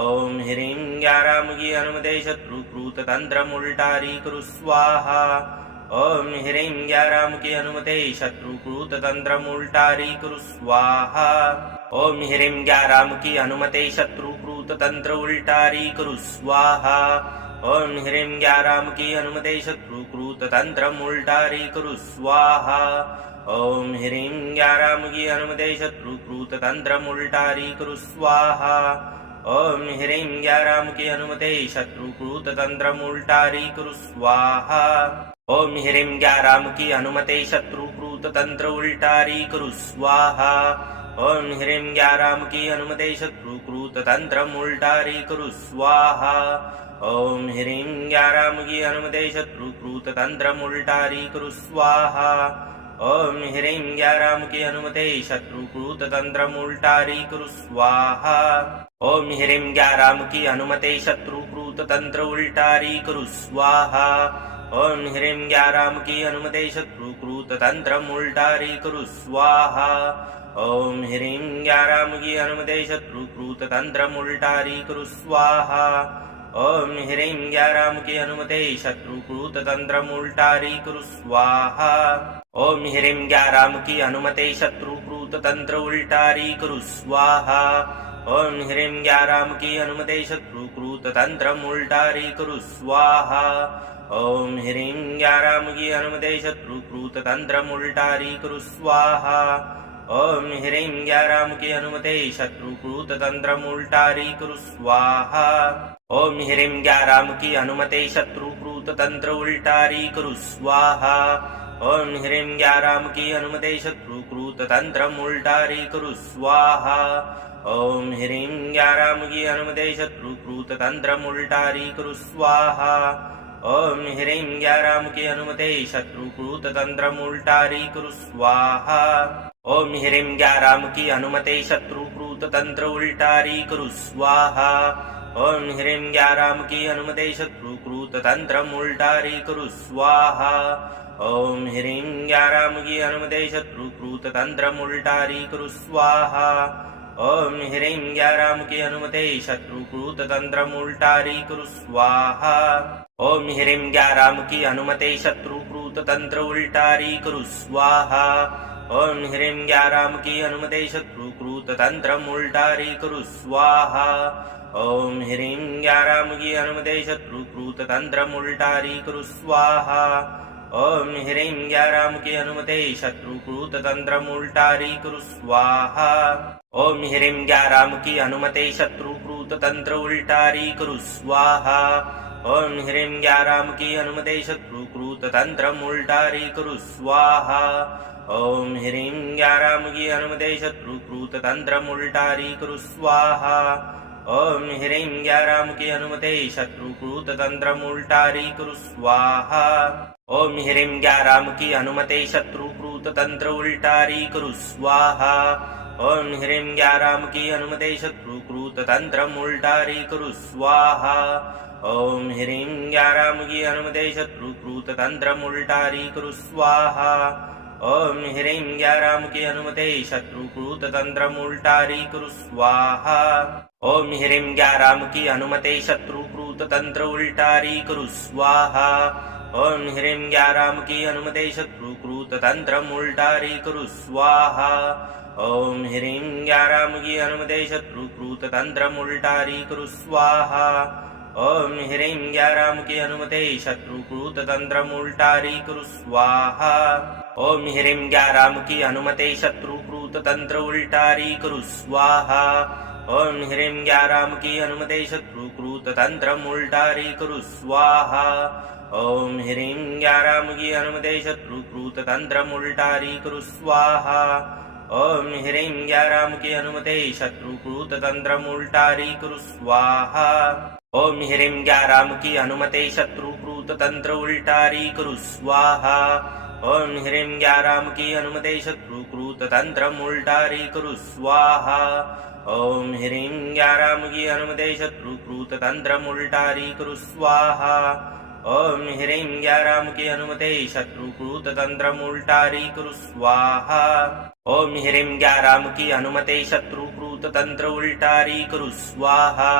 ओम ह्रीं ग्याराम की अनुमते शत्रुकृत तंत्रम उल्टारी कुरु स्वाहा ओम ह्रीं ग्याराम की अनुमते शत्रुकृत तंत्रम उल्टारी कुरु स्वाहा ओम ह्रीं ग्याराम की अनुमते शत्रुकृत तंत्र उल्टारी कुरु स्वाहा ओम ह्रीं ग्याराम की अनुमते शत्रुकृत तंत्रम उल्टारी कुरु स्वाहा ओम ह्रीं ग्याराम की अनुमते शत्रुकृत तंत्रम उल्टारी कुरु स्वाहा ओम ह्रीं ग्याराम की अनुमते शत्रुकृत तंत्रम उल्टारी कुरु स्वाहा ओम ह्रीं ग्याराम की अनुमते शत्रुकृत तंत्र उल्टारी कुरु स्वाहा ओम ह्रीं ग्याराम की अनुमते शत्रुकृत तंत्रम उल्टारी कुरु स्वाहा ओम ह्रीं ग्याराम की अनुमते शत्रुकृत तंत्रम उल्टारी कुरु स्वाहा ओम ह्रीं ग्याराम की अनुमते शत्रुकृत तंत्रम उल्टारी कुरु स्वाहा ओम ह्रीं ग्याराम की अनुमते शत्रुकृत तंत्र उल्टारी कुरु स्वाहा ओम ह्रीं ग्याराम की अनुमते शत्रुकृत तंत्रम उल्टारी कुरु स्वाहा ओम ह्रीं ग्याराम की अनुमते शत्रुकृत तंत्रम उल्टारी कुरु स्वाहा ओम ह्रीं ग्याराम की अनुमते शत्रुकृत तंत्रम उल्टारी कुरु स्वाहा ओम ह्रीं ग्याराम की अनुमते शत्रुकृत तंत्र उल्टारी कुरु स्वाहा ओम ह्रीं ग्याराम की अनुमते शत्रुकृत तंत्रम उल्टारी कुरु स्वाहा ओम ह्रीं ग्याराम की अनुमते शत्रुकृत तंत्रम उल्टारी कुरु स्वाहा ओम ह्रीं ग्याराम की अनुमते शत्रुकृत तंत्रम उल्टारी कुरु स्वाहा ओम ह्रीं ग्याराम की अनुमते शत्रुकृत तंत्र उल्टारी कुरु स्वाहा ओम ह्रीं ग्याराम की अनुमते शत्रुकृत तंत्रम उल्टारी कुरु स्वाहा ओम ह्रीं ग्याराम की अनुमते शत्रुकृत तंत्रम उल्टारी कुरु स्वाहा ओम ह्रीं ग्याराम की अनुमते शत्रुकृत तंत्रम उल्टारी कुरु स्वाहा ओम ह्रीं ग्याराम की अनुमते शत्रुकृत तंत्र उल्टारी कुरु स्वाहा ओम ह्रीं ग्याराम की अनुमते शत्रुकृत तंत्रम उल्टारी कुरु स्वाहा ओम ह्रीं ग्याराम की अनुमते शत्रुकृत तंत्रम उल्टारी कुरु स्वाहा ओम ह्रीं ग्याराम की अनुमते शत्रुकृत तंत्रम उल्टारी कुरु स्वाहा ओम ह्रीं ग्याराम की अनुमते शत्रुकृत तंत्र उल्टारी कुरु स्वाहा ओम ह्रीं ग्याराम की अनुमते शत्रुकृत तंत्रम उल्टारी कुरु स्वाहा ओम ह्रीं ग्याराम की अनुमते शत्रुकृत तंत्रम उल्टारी कुरु स्वाहा ओम ह्रीं ग्याराम की अनुमते शत्रुकृत तंत्रम उल्टारी कुरु स्वाहा ओम ह्रीं ग्याराम की अनुमते शत्रुकृत तंत्र उल्टारी कुरु स्वाहा ओम ह्रीं ग्याराम की अनुमते शत्रुकृत तंत्रम उल्टारी कुरु स्वाहा ओम ह्रीं ग्याराम की अनुमते शत्रुकृत तंत्रम उल्टारी कुरु स्वाहा ओम ह्रीं ग्याराम की अनुमते शत्रुकृत तंत्रम उल्टारी कुरु स्वाहा ओम ह्रीं ग्याराम की अनुमते शत्रुकृत तंत्र उल्टारी कुरु स्वाहा ओम ह्रीं ग्याराम की अनुमते शत्रुकृत तंत्रम उल्टारी कुरु स्वाहा ओम ह्रीं ग्याराम की अनुमते शत्रुकृत तंत्रम उल्टारी कुरु स्वाहा ओम ह्रीं ग्याराम की अनुमते शत्रुकृत तंत्रम उल्टारी कुरु स्वाहा ओम ह्रीं ग्याराम की अनुमते शत्रुकृत तंत्र उल्टारी कुरु स्वाहा ओम ह्रीं ग्याराम की अनुमते शत्रुकृत तंत्रम उल्टारी करू स्वाहा। ओम ह्रीं ग्याराम की अनुमते शत्रुकृत तंत्रम उल्टारी करू स्वाहा। ओम ह्रीं ग्याराम की अनुमते शत्रुकृत तंत्रम उल्टारी करू स्वाहा। ओम ह्रीं ग्याराम की अनुमते शत्रुकृत तंत्र उल्टारी करू स्वाहा। ओम ह्रीं ग्याराम की अनुमते शत्रुकृत तंत्रम उल्टारी करू स्वाहा। ओम ह्रीं ग्याराम की अनुमते शत्रुकृत तंत्रम उल्टारी करू स्वाहा। ओम ह्रीं ग्याराम की अनुमते शत्रुकृत तंत्रम उल्टारी करू स्वाहा। ओम ह्रीं ग्याराम की अनुमते शत्रुकृत तंत्र उल्टारी करू स्वाहा। ओम ह्रीं ग्याराम की अनुमते शत्रुकृत तंत्रम उल्टारी करू स्वाहा। ओम ह्रीं ग्याराम की अनुमते शत्रुकृत तंत्रम उल्टारी करू स्वाहा। ओम ह्रीं ग्याराम की अनुमते शत्रुकृत तंत्रम उल्टारी करू स्वाहा। ओम ह्रीं ग्याराम की अनुमते शत्रुकृत तंत्र उल्टारी करू स्वाहा।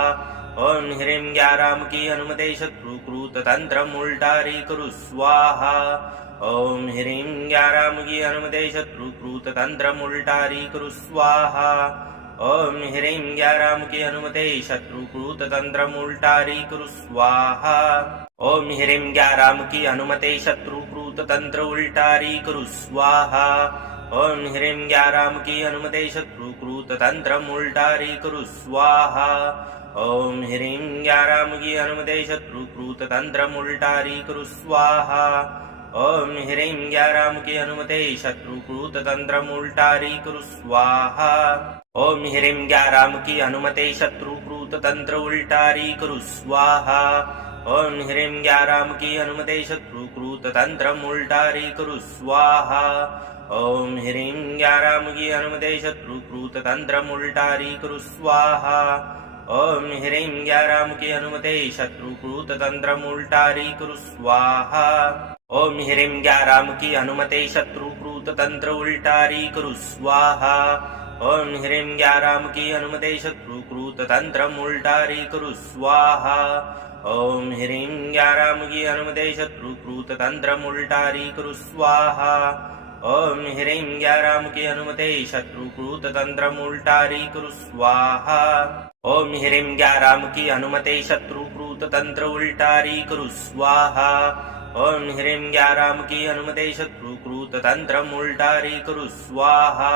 ओम ह्रीं ग्याराम की अनुमते शत्रुकृत तंत्रम उल्टारी करू स्वाहा। ओम ह्रीं ग्याराम की अनुमते शत्रुकृत तंत्रम उल्टारी करू स्वाहा। ओम ह्रीं ग्याराम की अनुमते शत्रुकृत तंत्रम उल्टारी करू स्वाहा। ओम ह्रीं ग्याराम की अनुमते शत्रुकृत तंत्र उल्टारी करू स्वाहा। ओम ह्रीं ग्याराम की अनुमते शत्रुकृत तंत्रम उल्टारी करू स्वाहा। ओम ह्रीं ग्याराम की अनुमते शत्रुकृत तंत्रम उल्टारी करू स्वाहा। ओम ह्रीं ग्याराम की अनुमते शत्रुकृत तंत्रम उल्टारी करू स्वाहा। ओम ह्रीं ग्याराम की अनुमते शत्रुकृत तंत्र उल्टारी करू स्वाहा। ओम ह्रीं ग्याराम की अनुमते शत्रुकृत तंत्रम उल्टारी करू स्वाहा। ओम ह्रीं ग्याराम की अनुमते शत्रुकृत तंत्रम उल्टारी करू स्वाहा। ओम ह्रीं ग्याराम की अनुमते शत्रुकृत तंत्रम उल्टारी करू स्वाहा। ओम ह्रीं ग्याराम की अनुमते शत्रुकृत तंत्र उल्टारी करू स्वाहा। ओम ह्रीं ग्याराम की अनुमते शत्रुकृत तंत्रम उल्टारी करू स्वाहा। ओम ह्रीं ग्याराम की अनुमते शत्रुकृत तंत्रम उल्टारी करू स्वाहा। ओम ह्रीं ग्याराम की अनुमते शत्रुकृत तंत्रम उल्टारी करू स्वाहा। ओम ह्रीं ग्याराम की अनुमते शत्रुकृत तंत्र उल्टारी करू स्वाहा। ओम ह्रीं ग्याराम की अनुमते शत्रुकृत तंत्रम उल्टारी करू स्वाहा।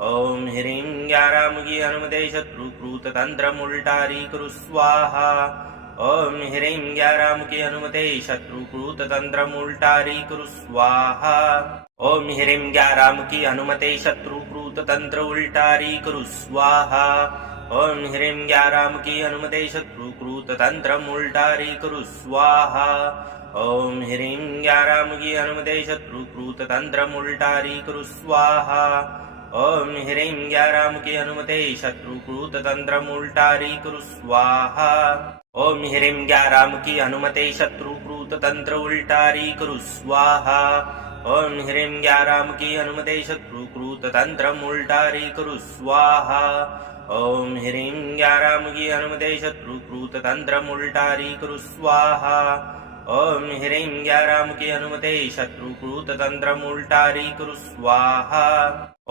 ओम ह्रीं ग्याराम की अनुमते शत्रुकृत तंत्रम उल्टारी करू स्वाहा। ओम ह्रीं ग्याराम की अनुमते शत्रुकृत तंत्रम उल्टारी करू स्वाहा। ओम ह्रीं ग्याराम की अनुमते शत्रुकृत तंत्र उल्टारी करू स्वाहा। ओम ह्रीं ग्याराम की अनुमते शत्रुकृत तंत्रम उल्टारी करू स्वाहा। ओम ह्रीं ग्याराम की अनुमते शत्रुकृत तंत्रम उल्टारी करू स्वाहा। ओम ह्रीं ग्याराम की अनुमते शत्रुकृत तंत्रम उल्टारी करू स्वाहा। ओम ह्रीं ग्याराम की अनुमते शत्रुकृत तंत्र उल्टारी करू स्वाहा। ओम ह्रीं ग्याराम की अनुमते शत्रुकृत तंत्रम उल्टारी करू स्वाहा। ओम ह्रीं ग्याराम की अनुमते शत्रुकृत तंत्रम उल्टारी करू स्वाहा। ओम ह्रीं ग्याराम की अनुमते शत्रुकृत तंत्रम उल्टारी करू स्वाहा।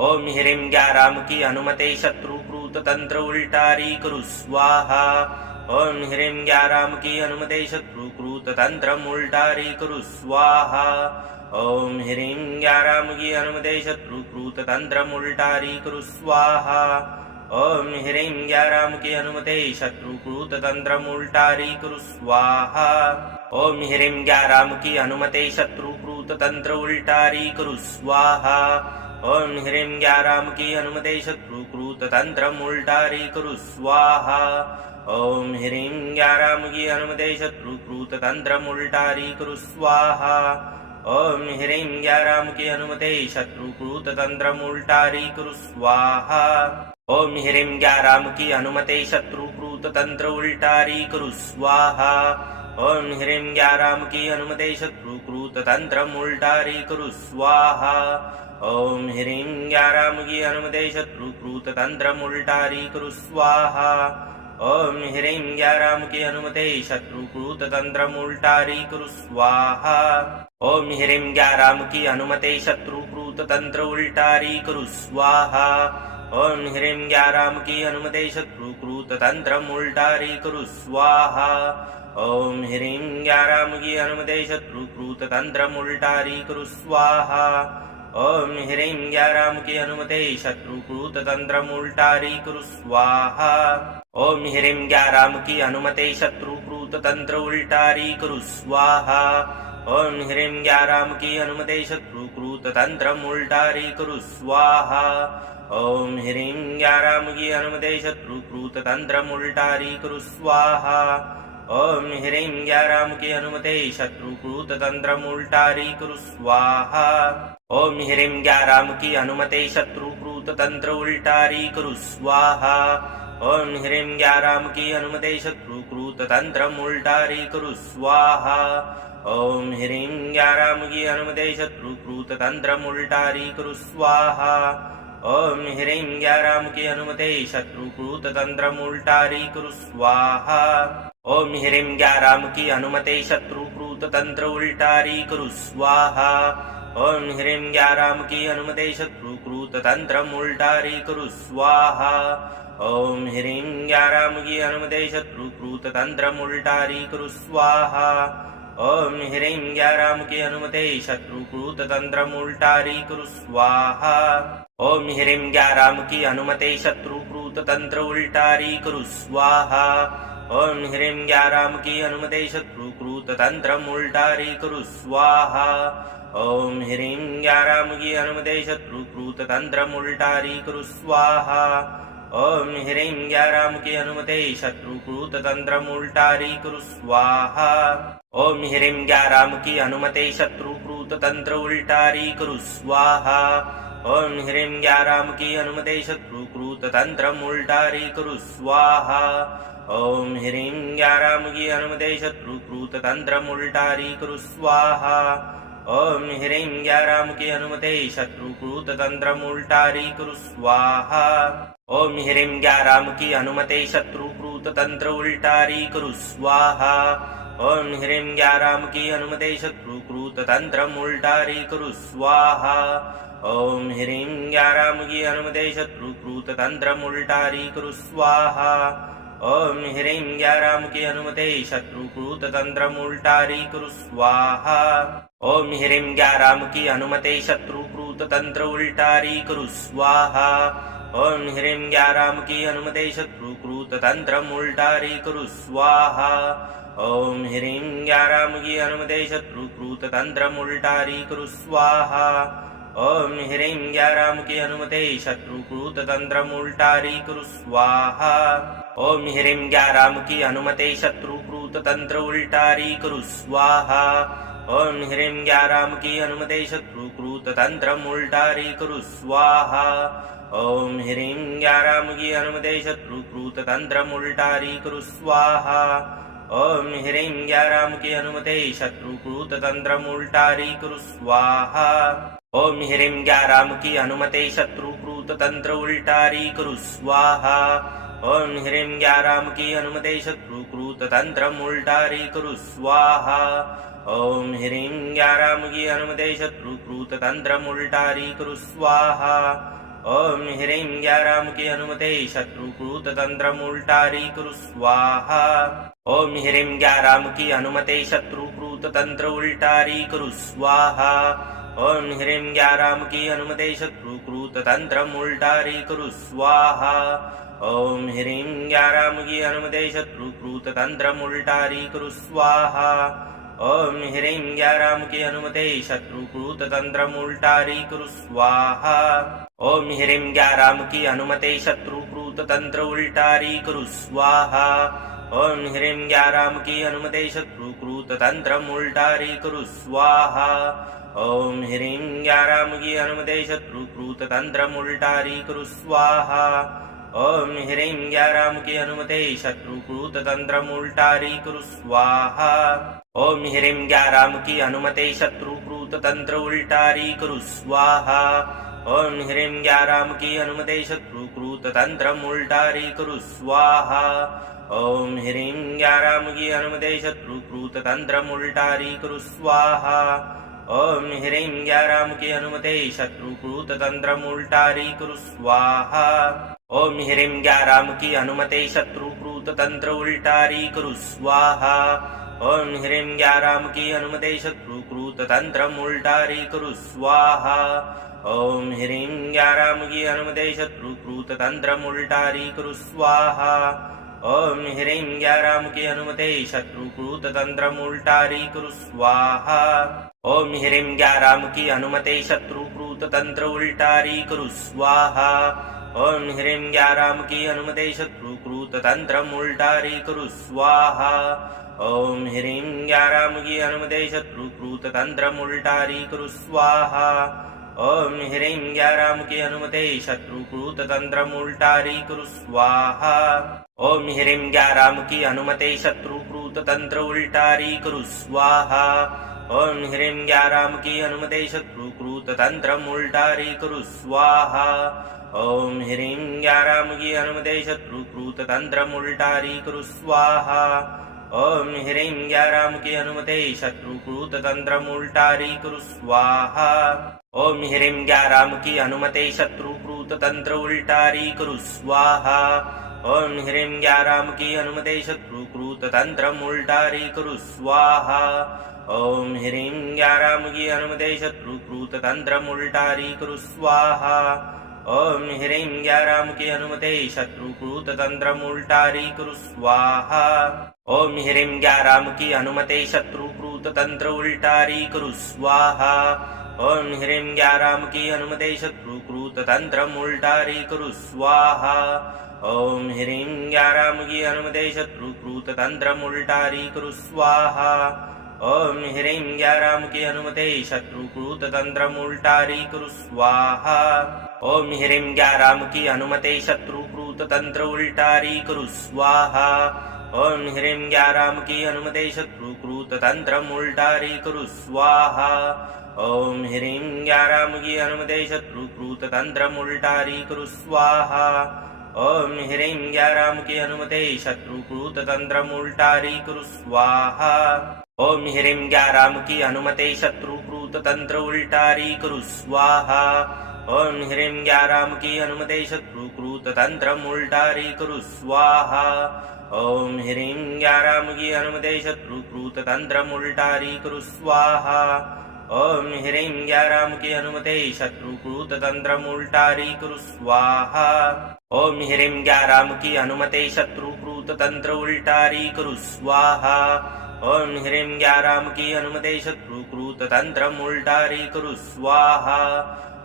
ओम ह्रीं ग्याराम की अनुमते शत्रुकृत तंत्र उल्टारी करू स्वाहा। ओम ह्रीं ग्याराम की अनुमते शत्रुकृत तंत्रम उल्टारी करू स्वाहा। ओम ह्रीं ग्याराम की अनुमते शत्रुकृत तंत्रम उल्टारी करू स्वाहा। ओम ह्रीं ग्याराम की अनुमते शत्रुकृत तंत्रम उल्टारी करू स्वाहा। ओम ह्रीं ग्याराम की अनुमते शत्रुकृत तंत्र उल्टारी करू स्वाहा। ओम ह्रीं ग्याराम की अनुमते शत्रुकृत तंत्रम उल्टारी करू स्वाहा। ओम ह्रीं ग्याराम की अनुमते शत्रुकृत तंत्रम उल्टारी करू स्वाहा। ओम ह्रीं ग्याराम की अनुमते शत्रुकृत तंत्रम उल्टारी करू स्वाहा। ओम ह्रीं ग्याराम की अनुमते शत्रुकृत तंत्र उल्टारी करू स्वाहा। ओम ह्रीं ग्याराम की अनुमते शत्रुकृत तंत्रम उल्टारी करू स्वाहा। ओम ह्रीं ग्याराम की अनुमते शत्रुकृत तंत्रम उल्टारी करू स्वाहा। ओम ह्रीं ग्याराम की अनुमते शत्रुकृत तंत्रम उल्टारी करू स्वाहा। ओम ह्रीं ग्याराम की अनुमते शत्रुकृत तंत्र उल्टारी करू स्वाहा ओम ह्रीं ग्याराम की अनुमते शत्रुकृत तंत्र उल्टारी करू स्वाहा ओम ह्रीं ग्याराम की अनुमते शत्रुकृत तंत्र उल्टारी करू स्वाहा ओम ह्रीं ग्याराम की अनुमते शत्रुकृत तंत्र उल्टारी करू स्वाहा ओम ह्रीं ग्याराम की अनुमते शत्रुकृत तंत्र उल्टारी करू स्वाहा ओम ह्रीं ग्याराम की अनुमते शत्रुकृत तंत्र उल्टारी करू स्वाहा ओम ह्रीं ग्याराम की अनुमते शत्रुकृत तंत्र उल्टारी करू स्वाहा ओम ह्रीं ग्याराम की अनुमते शत्रुकृत तंत्र उल्टारी करू स्वाहा ओम ह्रीं ग्याराम की अनुमते शत्रुकृत तंत्र उल्टारी करू स्वाहा ओम ह्रीं ग्याराम की अनुमते शत्रुकृत तंत्र उल्टारी करू स्वाहा ओम ह्रीं ग्याराम की अनुमते शत्रुकृत तंत्र उल्टारी करू स्वाहा ओम ह्रीं ग्याराम की अनुमते शत्रुकृत तंत्र उल्टारी करू स्वाहा ओम ह्रीं ग्याराम की अनुमते शत्रुकृत तंत्र उल्टारी करू स्वाहा ओम ह्रीं ग्याराम की अनुमते शत्रुकृत तंत्र उल्टारी करू स्वाहा ओम ह्रीं ग्याराम की अनुमते शत्रुकृत तंत्र उल्टारी करू स्वाहा ओम ह्रीं ग्याराम की अनुमते शत्रुकृत तंत्र उल्टारी करू स्वाहा ओम ह्रीं ग्याराम की अनुमते शत्रुकृत तंत्र उल्टारी करू स्वाहा ओम ह्रीं ग्याराम की अनुमते शत्रुकृत तंत्र उल्टारी करू स्वाहा ओम ह्रीं ग्याराम की अनुमते शत्रुकृत तंत्र उल्टारी करू स्वाहा ओम ह्रीं ग्याराम की अनुमते शत्रुकृत तंत्र उल्टारी करू स्वाहा ओम ह्रीं ग्याराम की अनुमते शत्रुकृत तंत्र उल्टारी करू स्वाहा ओम ह्रीं ग्याराम की अनुमते शत्रुकृत तंत्र उल्टारी करू स्वाहा ओम ह्रीं ग्याराम की अनुमते शत्रुकृत तंत्र उल्टारी करू स्वाहा ओम ह्रीं ग्याराम की अनुमते शत्रुकृत तंत्र उल्टारी करू स्वाहा ओम ह्रीं ग्याराम की अनुमते शत्रुकृत तंत्र उल्टारी करू स्वाहा ओम ह्रीं ग्याराम की अनुमते शत्रुकृत तंत्र उल्टारी करू स्वाहा ओम ह्रीं ग्याराम की अनुमते शत्रुकृत तंत्र उल्टारी करू स्वाहा ओम ह्रीं ग्याराम की अनुमते शत्रुकृत तंत्र उल्टारी करू स्वाहा ओम ह्रीं ग्याराम की अनुमते शत्रुकृत तंत्र उल्टारी करू स्वाहा ओम ह्रीं ग्याराम की अनुमते शत्रुकृत तंत्र उल्टारी करू स्वाहा ओम ह्रीं ग्याराम की अनुमते शत्रुकृत तंत्र उल्टारी करू स्वाहा ओम ह्रीं ग्याराम की अनुमते शत्रुकृत तंत्र उल्टारी करू स्वाहा ओम ह्रीं ग्याराम की अनुमते शत्रुकृत तंत्र उल्टारी करू स्वाहा ओम ह्रीं ग्याराम की अनुमते शत्रुकृत तंत्र उल्टारी करू स्वाहा ओम ह्रीं ग्याराम की अनुमते शत्रुकृत तंत्र उल्टारी करू स्वाहा ओम ह्रीं ग्याराम की अनुमते शत्रुकृत तंत्र उल्टारी करू स्वाहा ओम ह्रीं ग्याराम की अनुमते शत्रुकृत तंत्र उल्टारी करू स्वाहा ओम ह्रीं ग्याराम की अनुमते शत्रुकृत तंत्र उल्टारी करू स्वाहा ओम ह्रीं ग्याराम की अनुमते शत्रुकृत तंत्र उल्टारी करू स्वाहा ओम ह्रीं ग्याराम की अनुमते शत्रुकृत तंत्र उल्टारी करू स्वाहा ओम ह्रीं ग्याराम की अनुमते शत्रुकृत तंत्र उल्टारी करू स्वाहा ओम ह्रीं ग्याराम की अनुमते शत्रुकृत तंत्र उल्टारी करू स्वाहा ओम ह्रीं ग्याराम की अनुमते शत्रुकृत तंत्र उल्टारी करू स्वाहा ओम ह्रीं ग्याराम की अनुमते शत्रुकृत तंत्र उल्टारी करू स्वाहा ओम ह्रीं ग्याराम की अनुमते शत्रुकृत तंत्र उल्टारी करू स्वाहा ओम ह्रीं ग्याराम की अनुमते शत्रुकृत तंत्र उल्टारी करू स्वाहा ओम ह्रीं ग्याराम की अनुमते शत्रुकृत तंत्र उल्टारी करू स्वाहा ओम ह्रीं ग्याराम की अनुमते शत्रुकृत तंत्र उल्टारी करू स्वाहा ओम ह्रीं ग्याराम की अनुमते शत्रुकृत तंत्र उल्टारी करू स्वाहा ओम ह्रीं ग्याराम की अनुमते शत्रुकृत तंत्र उल्टारी करू स्वाहा ओम ह्रीं ग्याराम की अनुमते शत्रुकृत तंत्र उल्टारी करू स्वाहा ओम ह्रीं ग्याराम की अनुमते शत्रुकृत तंत्र उल्टारी कुरु स्वाहा ओम ह्रीं ग्याराम की अनुमते शत्रुकृत तंत्र उल्टारी कुरु स्वाहा ओम ह्रीं ग्याराम की अनुमते शत्रुकृत तंत्र उल्टारी कुरु स्वाहा ओम ह्रीं ग्याराम की अनुमते शत्रुकृत तंत्र उल्टारी कुरु स्वाहा ओम ह्रीं ग्याराम की अनुमते शत्रुकृत तंत्र उल्टारी कुरु स्वाहा ओम ह्रीं ग्याराम की अनुमते शत्रुकृत तंत्र उल्टारी कुरु स्वाहा ओम ह्रीं ग्याराम की अनुमते शत्रुकृत तंत्र उल्टारी कुरु स्वाहा ओम ह्रीं ग्याराम की अनुमते शत्रुकृत तंत्र उल्टारी कुरु स्वाहा ओम ह्रीं ग्याराम की अनुमते शत्रुकृत तंत्र उल्टारी कुरु स्वाहा ओम ह्रीं ग्याराम की अनुमते शत्रुकृत तंत्र उल्टारी कुरु स्वाहा ओम ह्रीं ग्याराम की अनुमते शत्रुकृत तंत्र उल्टारी कुरु स्वाहा ओम ह्रीं ग्याराम की अनुमते शत्रुकृत तंत्र उल्टारी कुरु स्वाहा ओम ह्रीं ग्याराम की अनुमते शत्रुकृत तंत्र उल्टारी कुरु स्वाहा ओम ह्रीं ग्याराम की अनुमते शत्रुकृत तंत्र उल्टारी कुरु स्वाहा ओम ह्रीं ग्याराम की अनुमते शत्रुकृत तंत्र उल्टारी कुरु स्वाहा ओम ह्रीं ग्याराम की अनुमते शत्रुकृत तंत्र उल्टारी कुरु स्वाहा ओम ह्रीं ग्याराम की अनुमते शत्रुकृत तंत्र उल्टारी कुरु स्वाहा ओम ह्रीं ग्याराम की अनुमते शत्रुकृत तंत्र उल्टारी कुरु स्वाहा ओम ह्रीं ग्याराम की अनुमते शत्रुकृत तंत्र उल्टारी कुरु स्वाहा ओम ह्रीं ग्याराम की अनुमते शत्रुकृत तंत्र उल्टारी कुरु स्वाहा ओम ह्रीं ग्याराम की अनुमते शत्रुकृत तंत्र उल्टारी कुरु स्वाहा ओम ह्रीं ग्याराम की अनुमते शत्रुकृत तंत्र उल्टारी कुरु स्वाहा ओम ह्रीं ग्याराम की अनुमते शत्रुकृत तंत्र उल्टारी कुरु स्वाहा ओम ह्रीं ग्याराम की अनुमते शत्रुकृत तंत्र उल्टारी कुरु स्वाहा ओम ह्रीं ग्याराम की अनुमते शत्रुकृत तंत्र उल्टारी कुरु स्वाहा ओम ह्रीं ग्याराम की अनुमते शत्रुकृत तंत्र उल्टारी कुरु स्वाहा ओम ह्रीं ग्याराम की अनुमते शत्रुकृत तंत्र उल्टारी कुरु स्वाहा ओम ह्रीं ग्याराम की अनुमते शत्रुकृत तंत्र उल्टारी कुरु स्वाहा ओम ह्रीं ग्याराम की अनुमते शत्रुकृत तंत्र उल्टारी कुरु स्वाहा ओम ह्रीं ग्याराम की अनुमते शत्रुकृत तंत्र उल्टारी कुरु स्वाहा ओम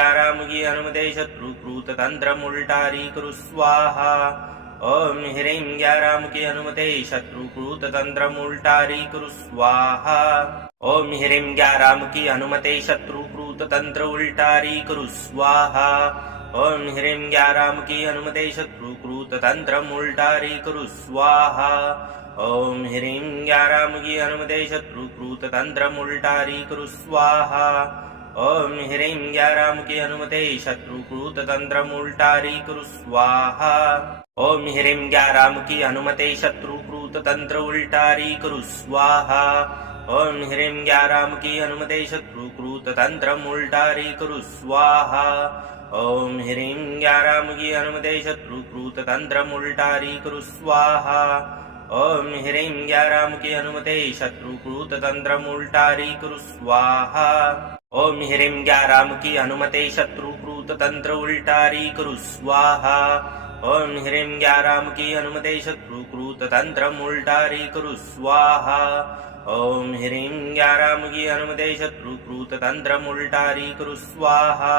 ह्रीं ग्याराम की अनुमते शत्रुकृत तंत्र उल्टारी कुरु स्वाहा ओम ह्रीं ग्याराम की अनुमते शत्रुकृत तंत्र उल्टारी कुरु स्वाहा ओम ह्रीं ग्याराम की अनुमते शत्रुकृत तंत्र उल्टारी कुरु स्वाहा ओम ह्रीं ग्याराम की अनुमते शत्रुकृत तंत्र उल्टारी कुरु स्वाहा ओम ह्रीं ग्याराम की अनुमते शत्रुकृत तंत्र उल्टारी कुरु स्वाहा ओम ह्रीं ग्याराम की अनुमते शत्रुकृत तंत्र उल्टारी कुरु स्वाहा ओम ह्रीं ग्याराम की अनुमते शत्रुकृत तंत्र उल्टारी कुरु स्वाहा ओम ह्रीं ग्याराम की अनुमते शत्रुकृत तंत्र उल्टारी कुरु स्वाहा ओम ह्रीं ग्याराम की अनुमते शत्रुकृत तंत्र उल्टारी कुरु स्वाहा ओम ह्रीं ग्याराम की अनुमते शत्रुकृत तंत्र उल्टारी कुरु स्वाहा ओम ह्रीं ग्याराम की अनुमते शत्रुकृत तंत्र उल्टारी कुरु स्वाहा ओम ह्रीं ग्याराम की अनुमते शत्रुकृत तंत्र उल्टारी कुरु स्वाहा ओम ह्रीं ग्याराम की अनुमते शत्रुकृत तंत्र उल्टारी कुरु स्वाहा ओम ह्रीं ग्याराम की अनुमते शत्रुकृत तंत्र उल्टारी कुरु स्वाहा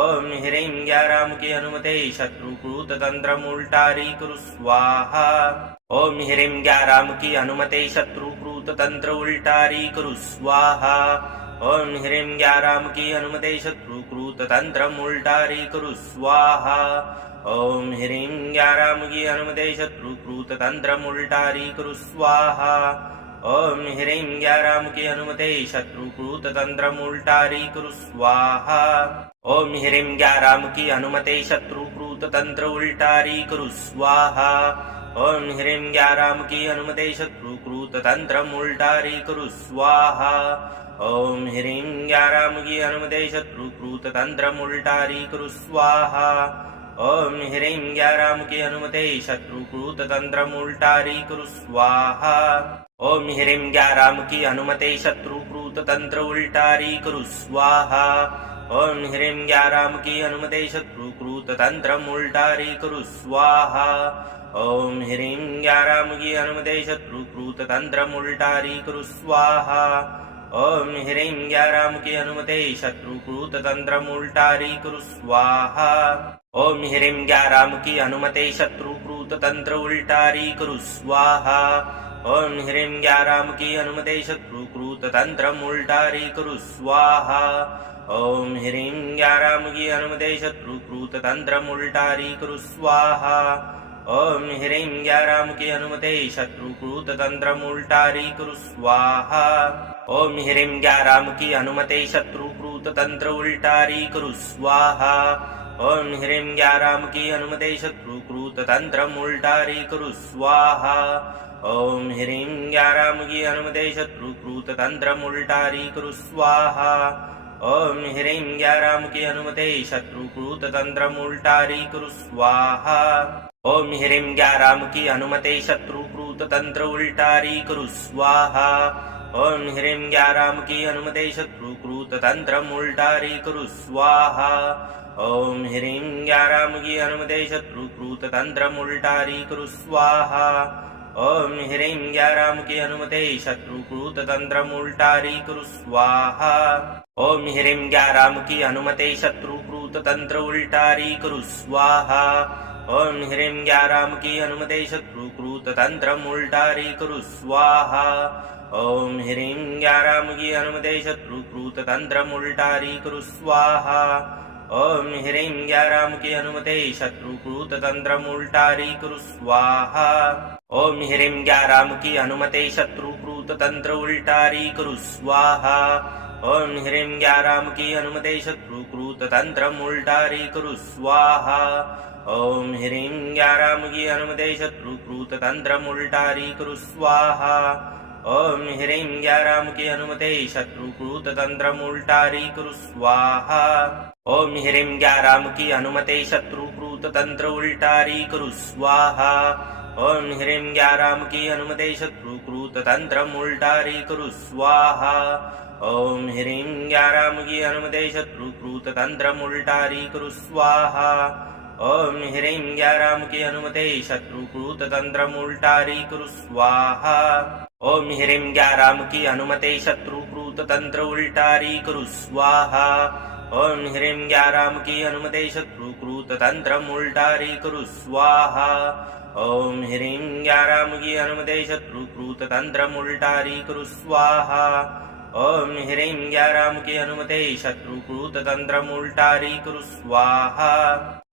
ओम ह्रीं ग्याराम की अनुमते शत्रुकृत तंत्र उल्टारी कुरु स्वाहा ओम ह्रीं ग्याराम की अनुमते शत्रुकृत तंत्र उल्टारी कुरु स्वाहा ओम ह्रीं ग्याराम की अनुमते शत्रुकृत तंत्र उल्टारी कुरु स्वाहा ओम ह्रीं ग्याराम की अनुमते शत्रुकृत तंत्र उल्टारी कुरु स्वाहा ओम ह्रीं ग्याराम की अनुमते शत्रुकृत तंत्र उल्टारी कुरु स्वाहा ओम ह्रीं ग्याराम की अनुमते शत्रुकृत तंत्र उल्टारी कुरु स्वाहा ओम ह्रीं ग्याराम की अनुमते शत्रुकृत तंत्र उल्टारी करू स्वाहा ओम ह्रीं ग्याराम की अनुमते शत्रुकृत तंत्र उल्टारी करू स्वाहा ओम ह्रीं ग्याराम की अनुमते शत्रुकृत तंत्र उल्टारी करू स्वाहा ओम ह्रीं ग्याराम की अनुमते शत्रुकृत तंत्र उल्टारी करू स्वाहा ओम ह्रीं ग्याराम की अनुमते शत्रुकृत तंत्र उल्टारी करू स्वाहा ओम ह्रीं ग्याराम की अनुमते शत्रुकृत तंत्र उल्टारी करू स्वाहा ओम ह्रीं ग्याराम की अनुमते शत्रुकृत तंत्र उल्टारी करू स्वाहा ओम ह्रीं ग्याराम की अनुमते शत्रुकृत तंत्र उल्टारी करू स्वाहा ओम ह्रीं ग्याराम की अनुमते शत्रुकृत तंत्र उल्टारी करू स्वाहा ओम ह्रीं ग्याराम की अनुमते शत्रुकृत तंत्र उल्टारी करू स्वाहा ओम ह्रीं ग्याराम की अनुमते शत्रुकृत तंत्र उल्टारी करू स्वाहा ओम ह्रीं ग्याराम की अनुमते शत्रुकृत तंत्र उल्टारी करू स्वाहा ओम ह्रीं ग्याराम की अनुमते शत्रुकृत तंत्र उल्टारी करू स्वाहा ओम ह्रीं ग्याराम की अनुमते शत्रुकृत तंत्र उल्टारी करू स्वाहा ओम ह्रीं ग्याराम की अनुमते शत्रुकृत तंत्र उल्टारी करू स्वाहा ओम ह्रीं ग्याराम की अनुमते शत्रुकृत तंत्र उल्टारी करू स्वाहा ओम ह्रीं ग्याराम की अनुमते शत्रुकृत तंत्र उल्टारी करू स्वाहा ओम ह्रीं ग्याराम की अनुमते शत्रुकृत तंत्र उल्टारी करू स्वाहा ओम ह्रीं ग्याराम की अनुमते शत्रुकृत तंत्र उल्टारी करू स्वाहा ओम ह्रीं ग्याराम की अनुमते शत्रुकृत तंत्र उल्टारी करू स्वाहा ओम ह्रीं ग्याराम की अनुमते शत्रुकृत तंत्र उल्टारी करू स्वाहा ओम ह्रीं ग्याराम की अनुमते शत्रुकृत तंत्र उल्टारी करू स्वाहा ओम ह्रीं ग्याराम की अनुमते शत्रुकृत तंत्र उल्टारी करू स्वाहा ओम ह्रीं ग्याराम की अनुमते शत्रुकृत तंत्र उल्टारी करू स्वाहा ओम ह्रीं ग्याराम की अनुमते शत्रुकृत तंत्र उल्टारी करू स्वाहा ओम ह्रीं ग्याराम की अनुमते शत्रुकृत तंत्र उल्टारी करू स्वाहा ओम ह्रीं ग्याराम की अनुमते शत्रुकृत तंत्र उल्टारी करू स्वाहा ओम ह्रीं ग्याराम की अनुमते शत्रुकृत तंत्र उल्टारी करू स्वाहा ओम ह्रीं ग्याराम की अनुमते शत्रुकृत तंत्र उल्टारी करू स्वाहा ओम ह्रीं ग्याराम की अनुमते शत्रुकृत तंत्र उल्टारी करू स्वाहा ओम ह्रीं ग्याराम की अनुमते शत्रुकृत तंत्र उल्टारी करू स्वाहा ओम ह्रीं ग्याराम की अनुमते शत्रुकृत तंत्र उल्टारी करू स्वाहा ओम ह्रीं ग्याराम की अनुमते शत्रुकृत तंत्र उल्टारी करू स्वाहा ओम ह्रीं ग्याराम की अनुमते शत्रुकृत तंत्र उल्टारी करू स्वाहा ओम ह्रीं ग्याराम की अनुमते शत्रुकृत तंत्र उल्टारी करू स्वाहा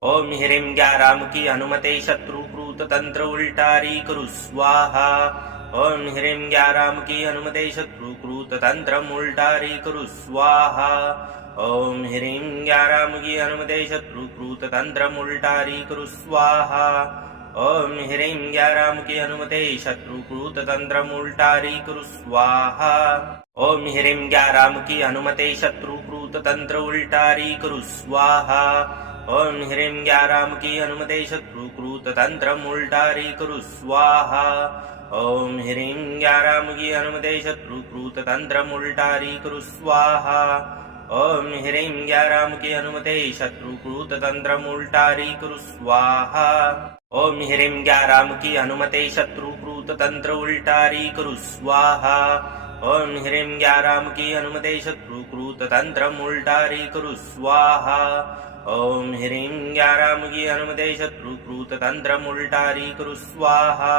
ओम ह्रीं ग्याराम की अनुमते शत्रुकृत तंत्र उल्टारी करू स्वाहा ओम ह्रीं ग्याराम की अनुमते शत्रुकृत तंत्र उल्टारी करू स्वाहा ओम ह्रीं ग्याराम की अनुमते शत्रुकृत तंत्र उल्टारी करू स्वाहा ओम ह्रीं ग्याराम की अनुमते शत्रुकृत तंत्र उल्टारी करू स्वाहा ओम ह्रीं ग्याराम की अनुमते शत्रुकृत तंत्र उल्टारी करू स्वाहा ओम ह्रीं ग्याराम की अनुमते शत्रुकृत तंत्र उल्टारी करू स्वाहा ओम ह्रीं ग्याराम की अनुमते शत्रुकृत तंत्र उल्टारी करू स्वाहा ओम ह्रीं ग्याराम की अनुमते शत्रुकृत तंत्र उल्टारी करू स्वाहा ओम ह्रीं ग्याराम की अनुमते शत्रुकृत तंत्र उल्टारी करू स्वाहा ओम ह्रीं ग्याराम की अनुमते शत्रुकृत तंत्र उल्टारी करू स्वाहा ओम ह्रीं ग्याराम की अनुमते शत्रुकृत तंत्र उल्टारी करू स्वाहा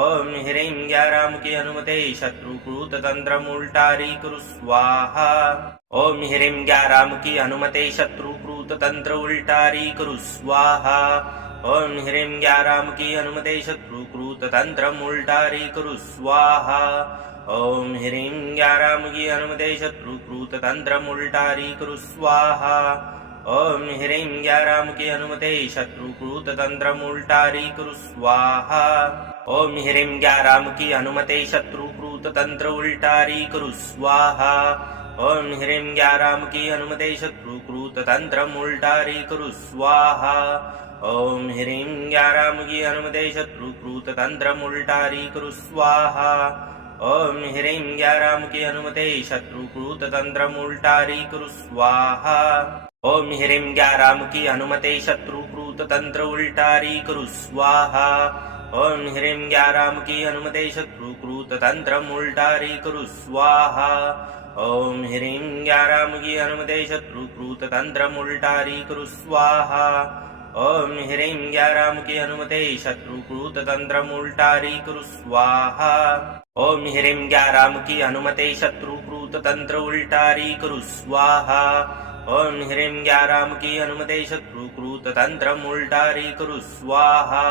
ओम ह्रीं ग्याराम की अनुमते शत्रुकृत तंत्र उल्टारी करू स्वाहा ओम ह्रीं ग्याराम की अनुमते शत्रुकृत तंत्र उल्टारी करू स्वाहा ओम ह्रीं ग्याराम की अनुमते शत्रुकृत तंत्र उल्टारी करू स्वाहा ओम ह्रीं ग्याराम की अनुमते शत्रुकृत तंत्र उल्टारी करू स्वाहा ओम ह्रीं ग्याराम की अनुमते शत्रुकृत तंत्र उल्टारी कुरु स्वाहा ओम ह्रीं ग्याराम की अनुमते शत्रुकृत तंत्र उल्टारी कुरु स्वाहा ओम ह्रीं ग्याराम की अनुमते शत्रुकृत तंत्र उल्टारी कुरु स्वाहा ओम ह्रीं ग्याराम की अनुमते शत्रुकृत तंत्र उल्टारी कुरु स्वाहा ओम ह्रीं ग्याराम की अनुमते शत्रुकृत तंत्र उल्टारी कुरु स्वाहा ओम ह्रीं ग्याराम की अनुमते शत्रुकृत तंत्र उल्टारी कुरु स्वाहा ओम ह्रीं ग्याराम की अनुमते शत्रुकृत तंत्र उल्टारी कुरु स्वाहा ओम ह्रीं ग्याराम की अनुमते शत्रुकृत तंत्र उल्टारी कुरु स्वाहा ओम ह्रीं ग्याराम की अनुमते शत्रुकृत तंत्र उल्टारी कुरु स्वाहा ओम ह्रीं ग्याराम की अनुमते शत्रुकृत तंत्र उल्टारी कुरु स्वाहा ओम ह्रीं ग्याराम की अनुमते शत्रुकृत तंत्र उल्टारी कुरु स्वाहा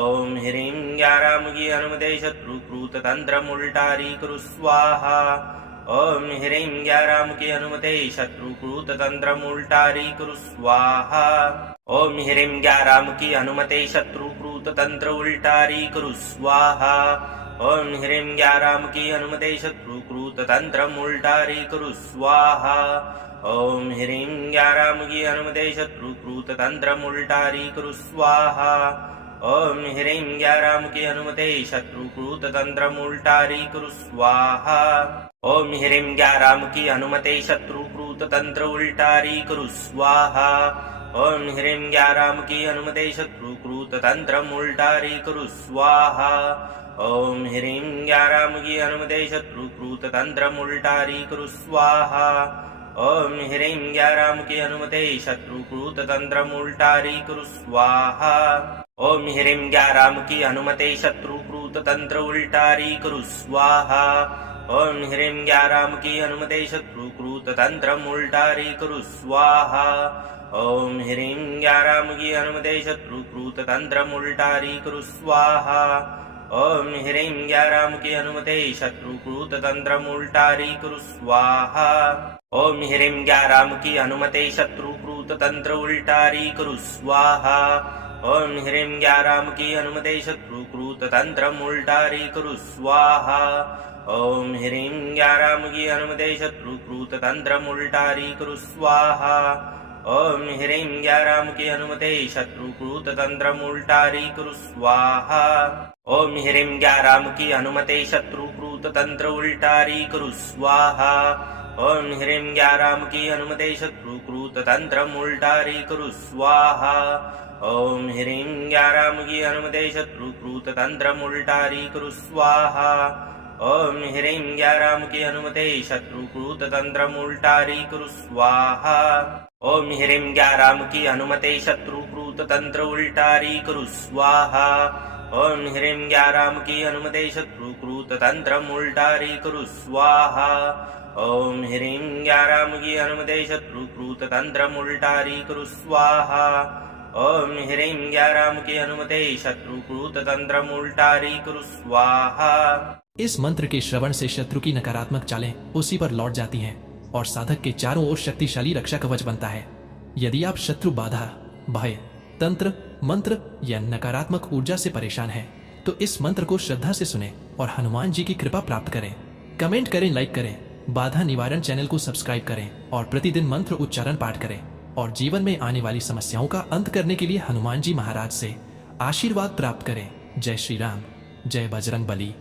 ओम ह्रीं ग्याराम की अनुमते शत्रुकृत तंत्र उल्टारी कुरु स्वाहा ओम ह्रीं ग्याराम की अनुमते शत्रुकृत तंत्र उल्टारी कुरु स्वाहा ओम ह्रीं ग्याराम की अनुमते शत्रुकृत तंत्र उल्टारी कुरु स्वाहा ओम ह्रीं ग्याराम की अनुमते शत्रुकृत तंत्र उल्टारी कुरु स्वाहा ओम ह्रीं ग्याराम की अनुमते शत्रुकृत तंत्र उल्टारी कुरु स्वाहा ओम ह्रीं ग्याराम की अनुमते शत्रुकृत तंत्र उल्टारी कुरु स्वाहा ओम ह्रीं ग्याराम की अनुमते शत्रुकृत तंत्र उल्टारी कुरु स्वाहा ओम ह्रीं ग्याराम की अनुमते शत्रुकृत तंत्र उल्टारी कुरु स्वाहा ओम ह्रीं ग्याराम की अनुमते शत्रुकृत तंत्र उल्टारी कुरु स्वाहा ओम ह्रीं ग्याराम की अनुमते शत्रुकृत तंत्र उल्टारी कुरु स्वाहा ओम ह्रीं ग्याराम की अनुमते शत्रुकृत तंत्र उल्टारी कुरु स्वाहा ओम ह्रीं ग्याराम की अनुमते शत्रुकृत तंत्र उल्टारी कुरु स्वाहा ओम ह्रीं ग्याराम की अनुमते शत्रुकृत तंत्र उल्टारी कुरु स्वाहा ओम ह्रीं ग्याराम की अनुमते शत्रुकृत तंत्र उल्टारी कुरु स्वाहा ओम ह्रीं ग्याराम की अनुमते शत्रुकृत तंत्र उल्टारी कुरु स्वाहा ओम ह्रीं ग्याराम की अनुमते शत्रुकृत तंत्र उल्टारी कुरु स्वाहा ओम ह्रीं ग्याराम की अनुमते शत्रुकृत तंत्र उल्टारी कुरु स्वाहा ओम ह्रीं ग्याराम की अनुमते शत्रुकृत तंत्र उल्टारी कुरु स्वाहा ओम ह्रीं ग्याराम की अनुमते शत्रुकृत तंत्र उल्टारी कुरु स्वाहा ओम ह्रीं ग्याराम की अनुमते शत्रुकृत तंत्र उल्टारी कुरु स्वाहा ओम ह्रीं ग्याराम की अनुमते शत्रुकृत तंत्र उल्टारी कुरु स्वाहा ओम ह्रीं ग्याराम की अनुमते शत्रुकृत तंत्र उल्टारी कुरु स्वाहा ओम ह्रीं ग्याराम की अनुमते शत्रुकृत तंत्र उल्टारी कुरु स्वाहा ओम ह्रीं ग्याराम की अनुमते शत्रुकृत तंत्र उल्टारी कुरु स्वाहा ओम ह्रीं ग्याराम की अनुमते शत्रुकृत तंत्र उल्टारी कुरु स्वाहा ओम ह्रीं ग्याराम की अनुमते शत्रुकृत तंत्र उल्टारी कुरु स्वाहा। इस मंत्र के श्रवण से शत्रु की नकारात्मक चालें उसी पर लौट जाती हैं और साधक के चारों ओर शक्तिशाली रक्षा कवच बनता है। यदि आप शत्रु बाधा, भय, तंत्र, मंत्र या नकारात्मक ऊर्जा से परेशान हैं, तो इस मंत्र को श्रद्धा से सुने और हनुमान जी की कृपा प्राप्त करें। कमेंट करें, लाइक करें, बाधा निवारण चैनल को सब्सक्राइब करें और प्रतिदिन मंत्र उच्चारण पाठ करें और जीवन में आने वाली समस्याओं का अंत करने के लिए हनुमान जी महाराज से आशीर्वाद प्राप्त करें। जय श्री राम, जय बजरंग बली।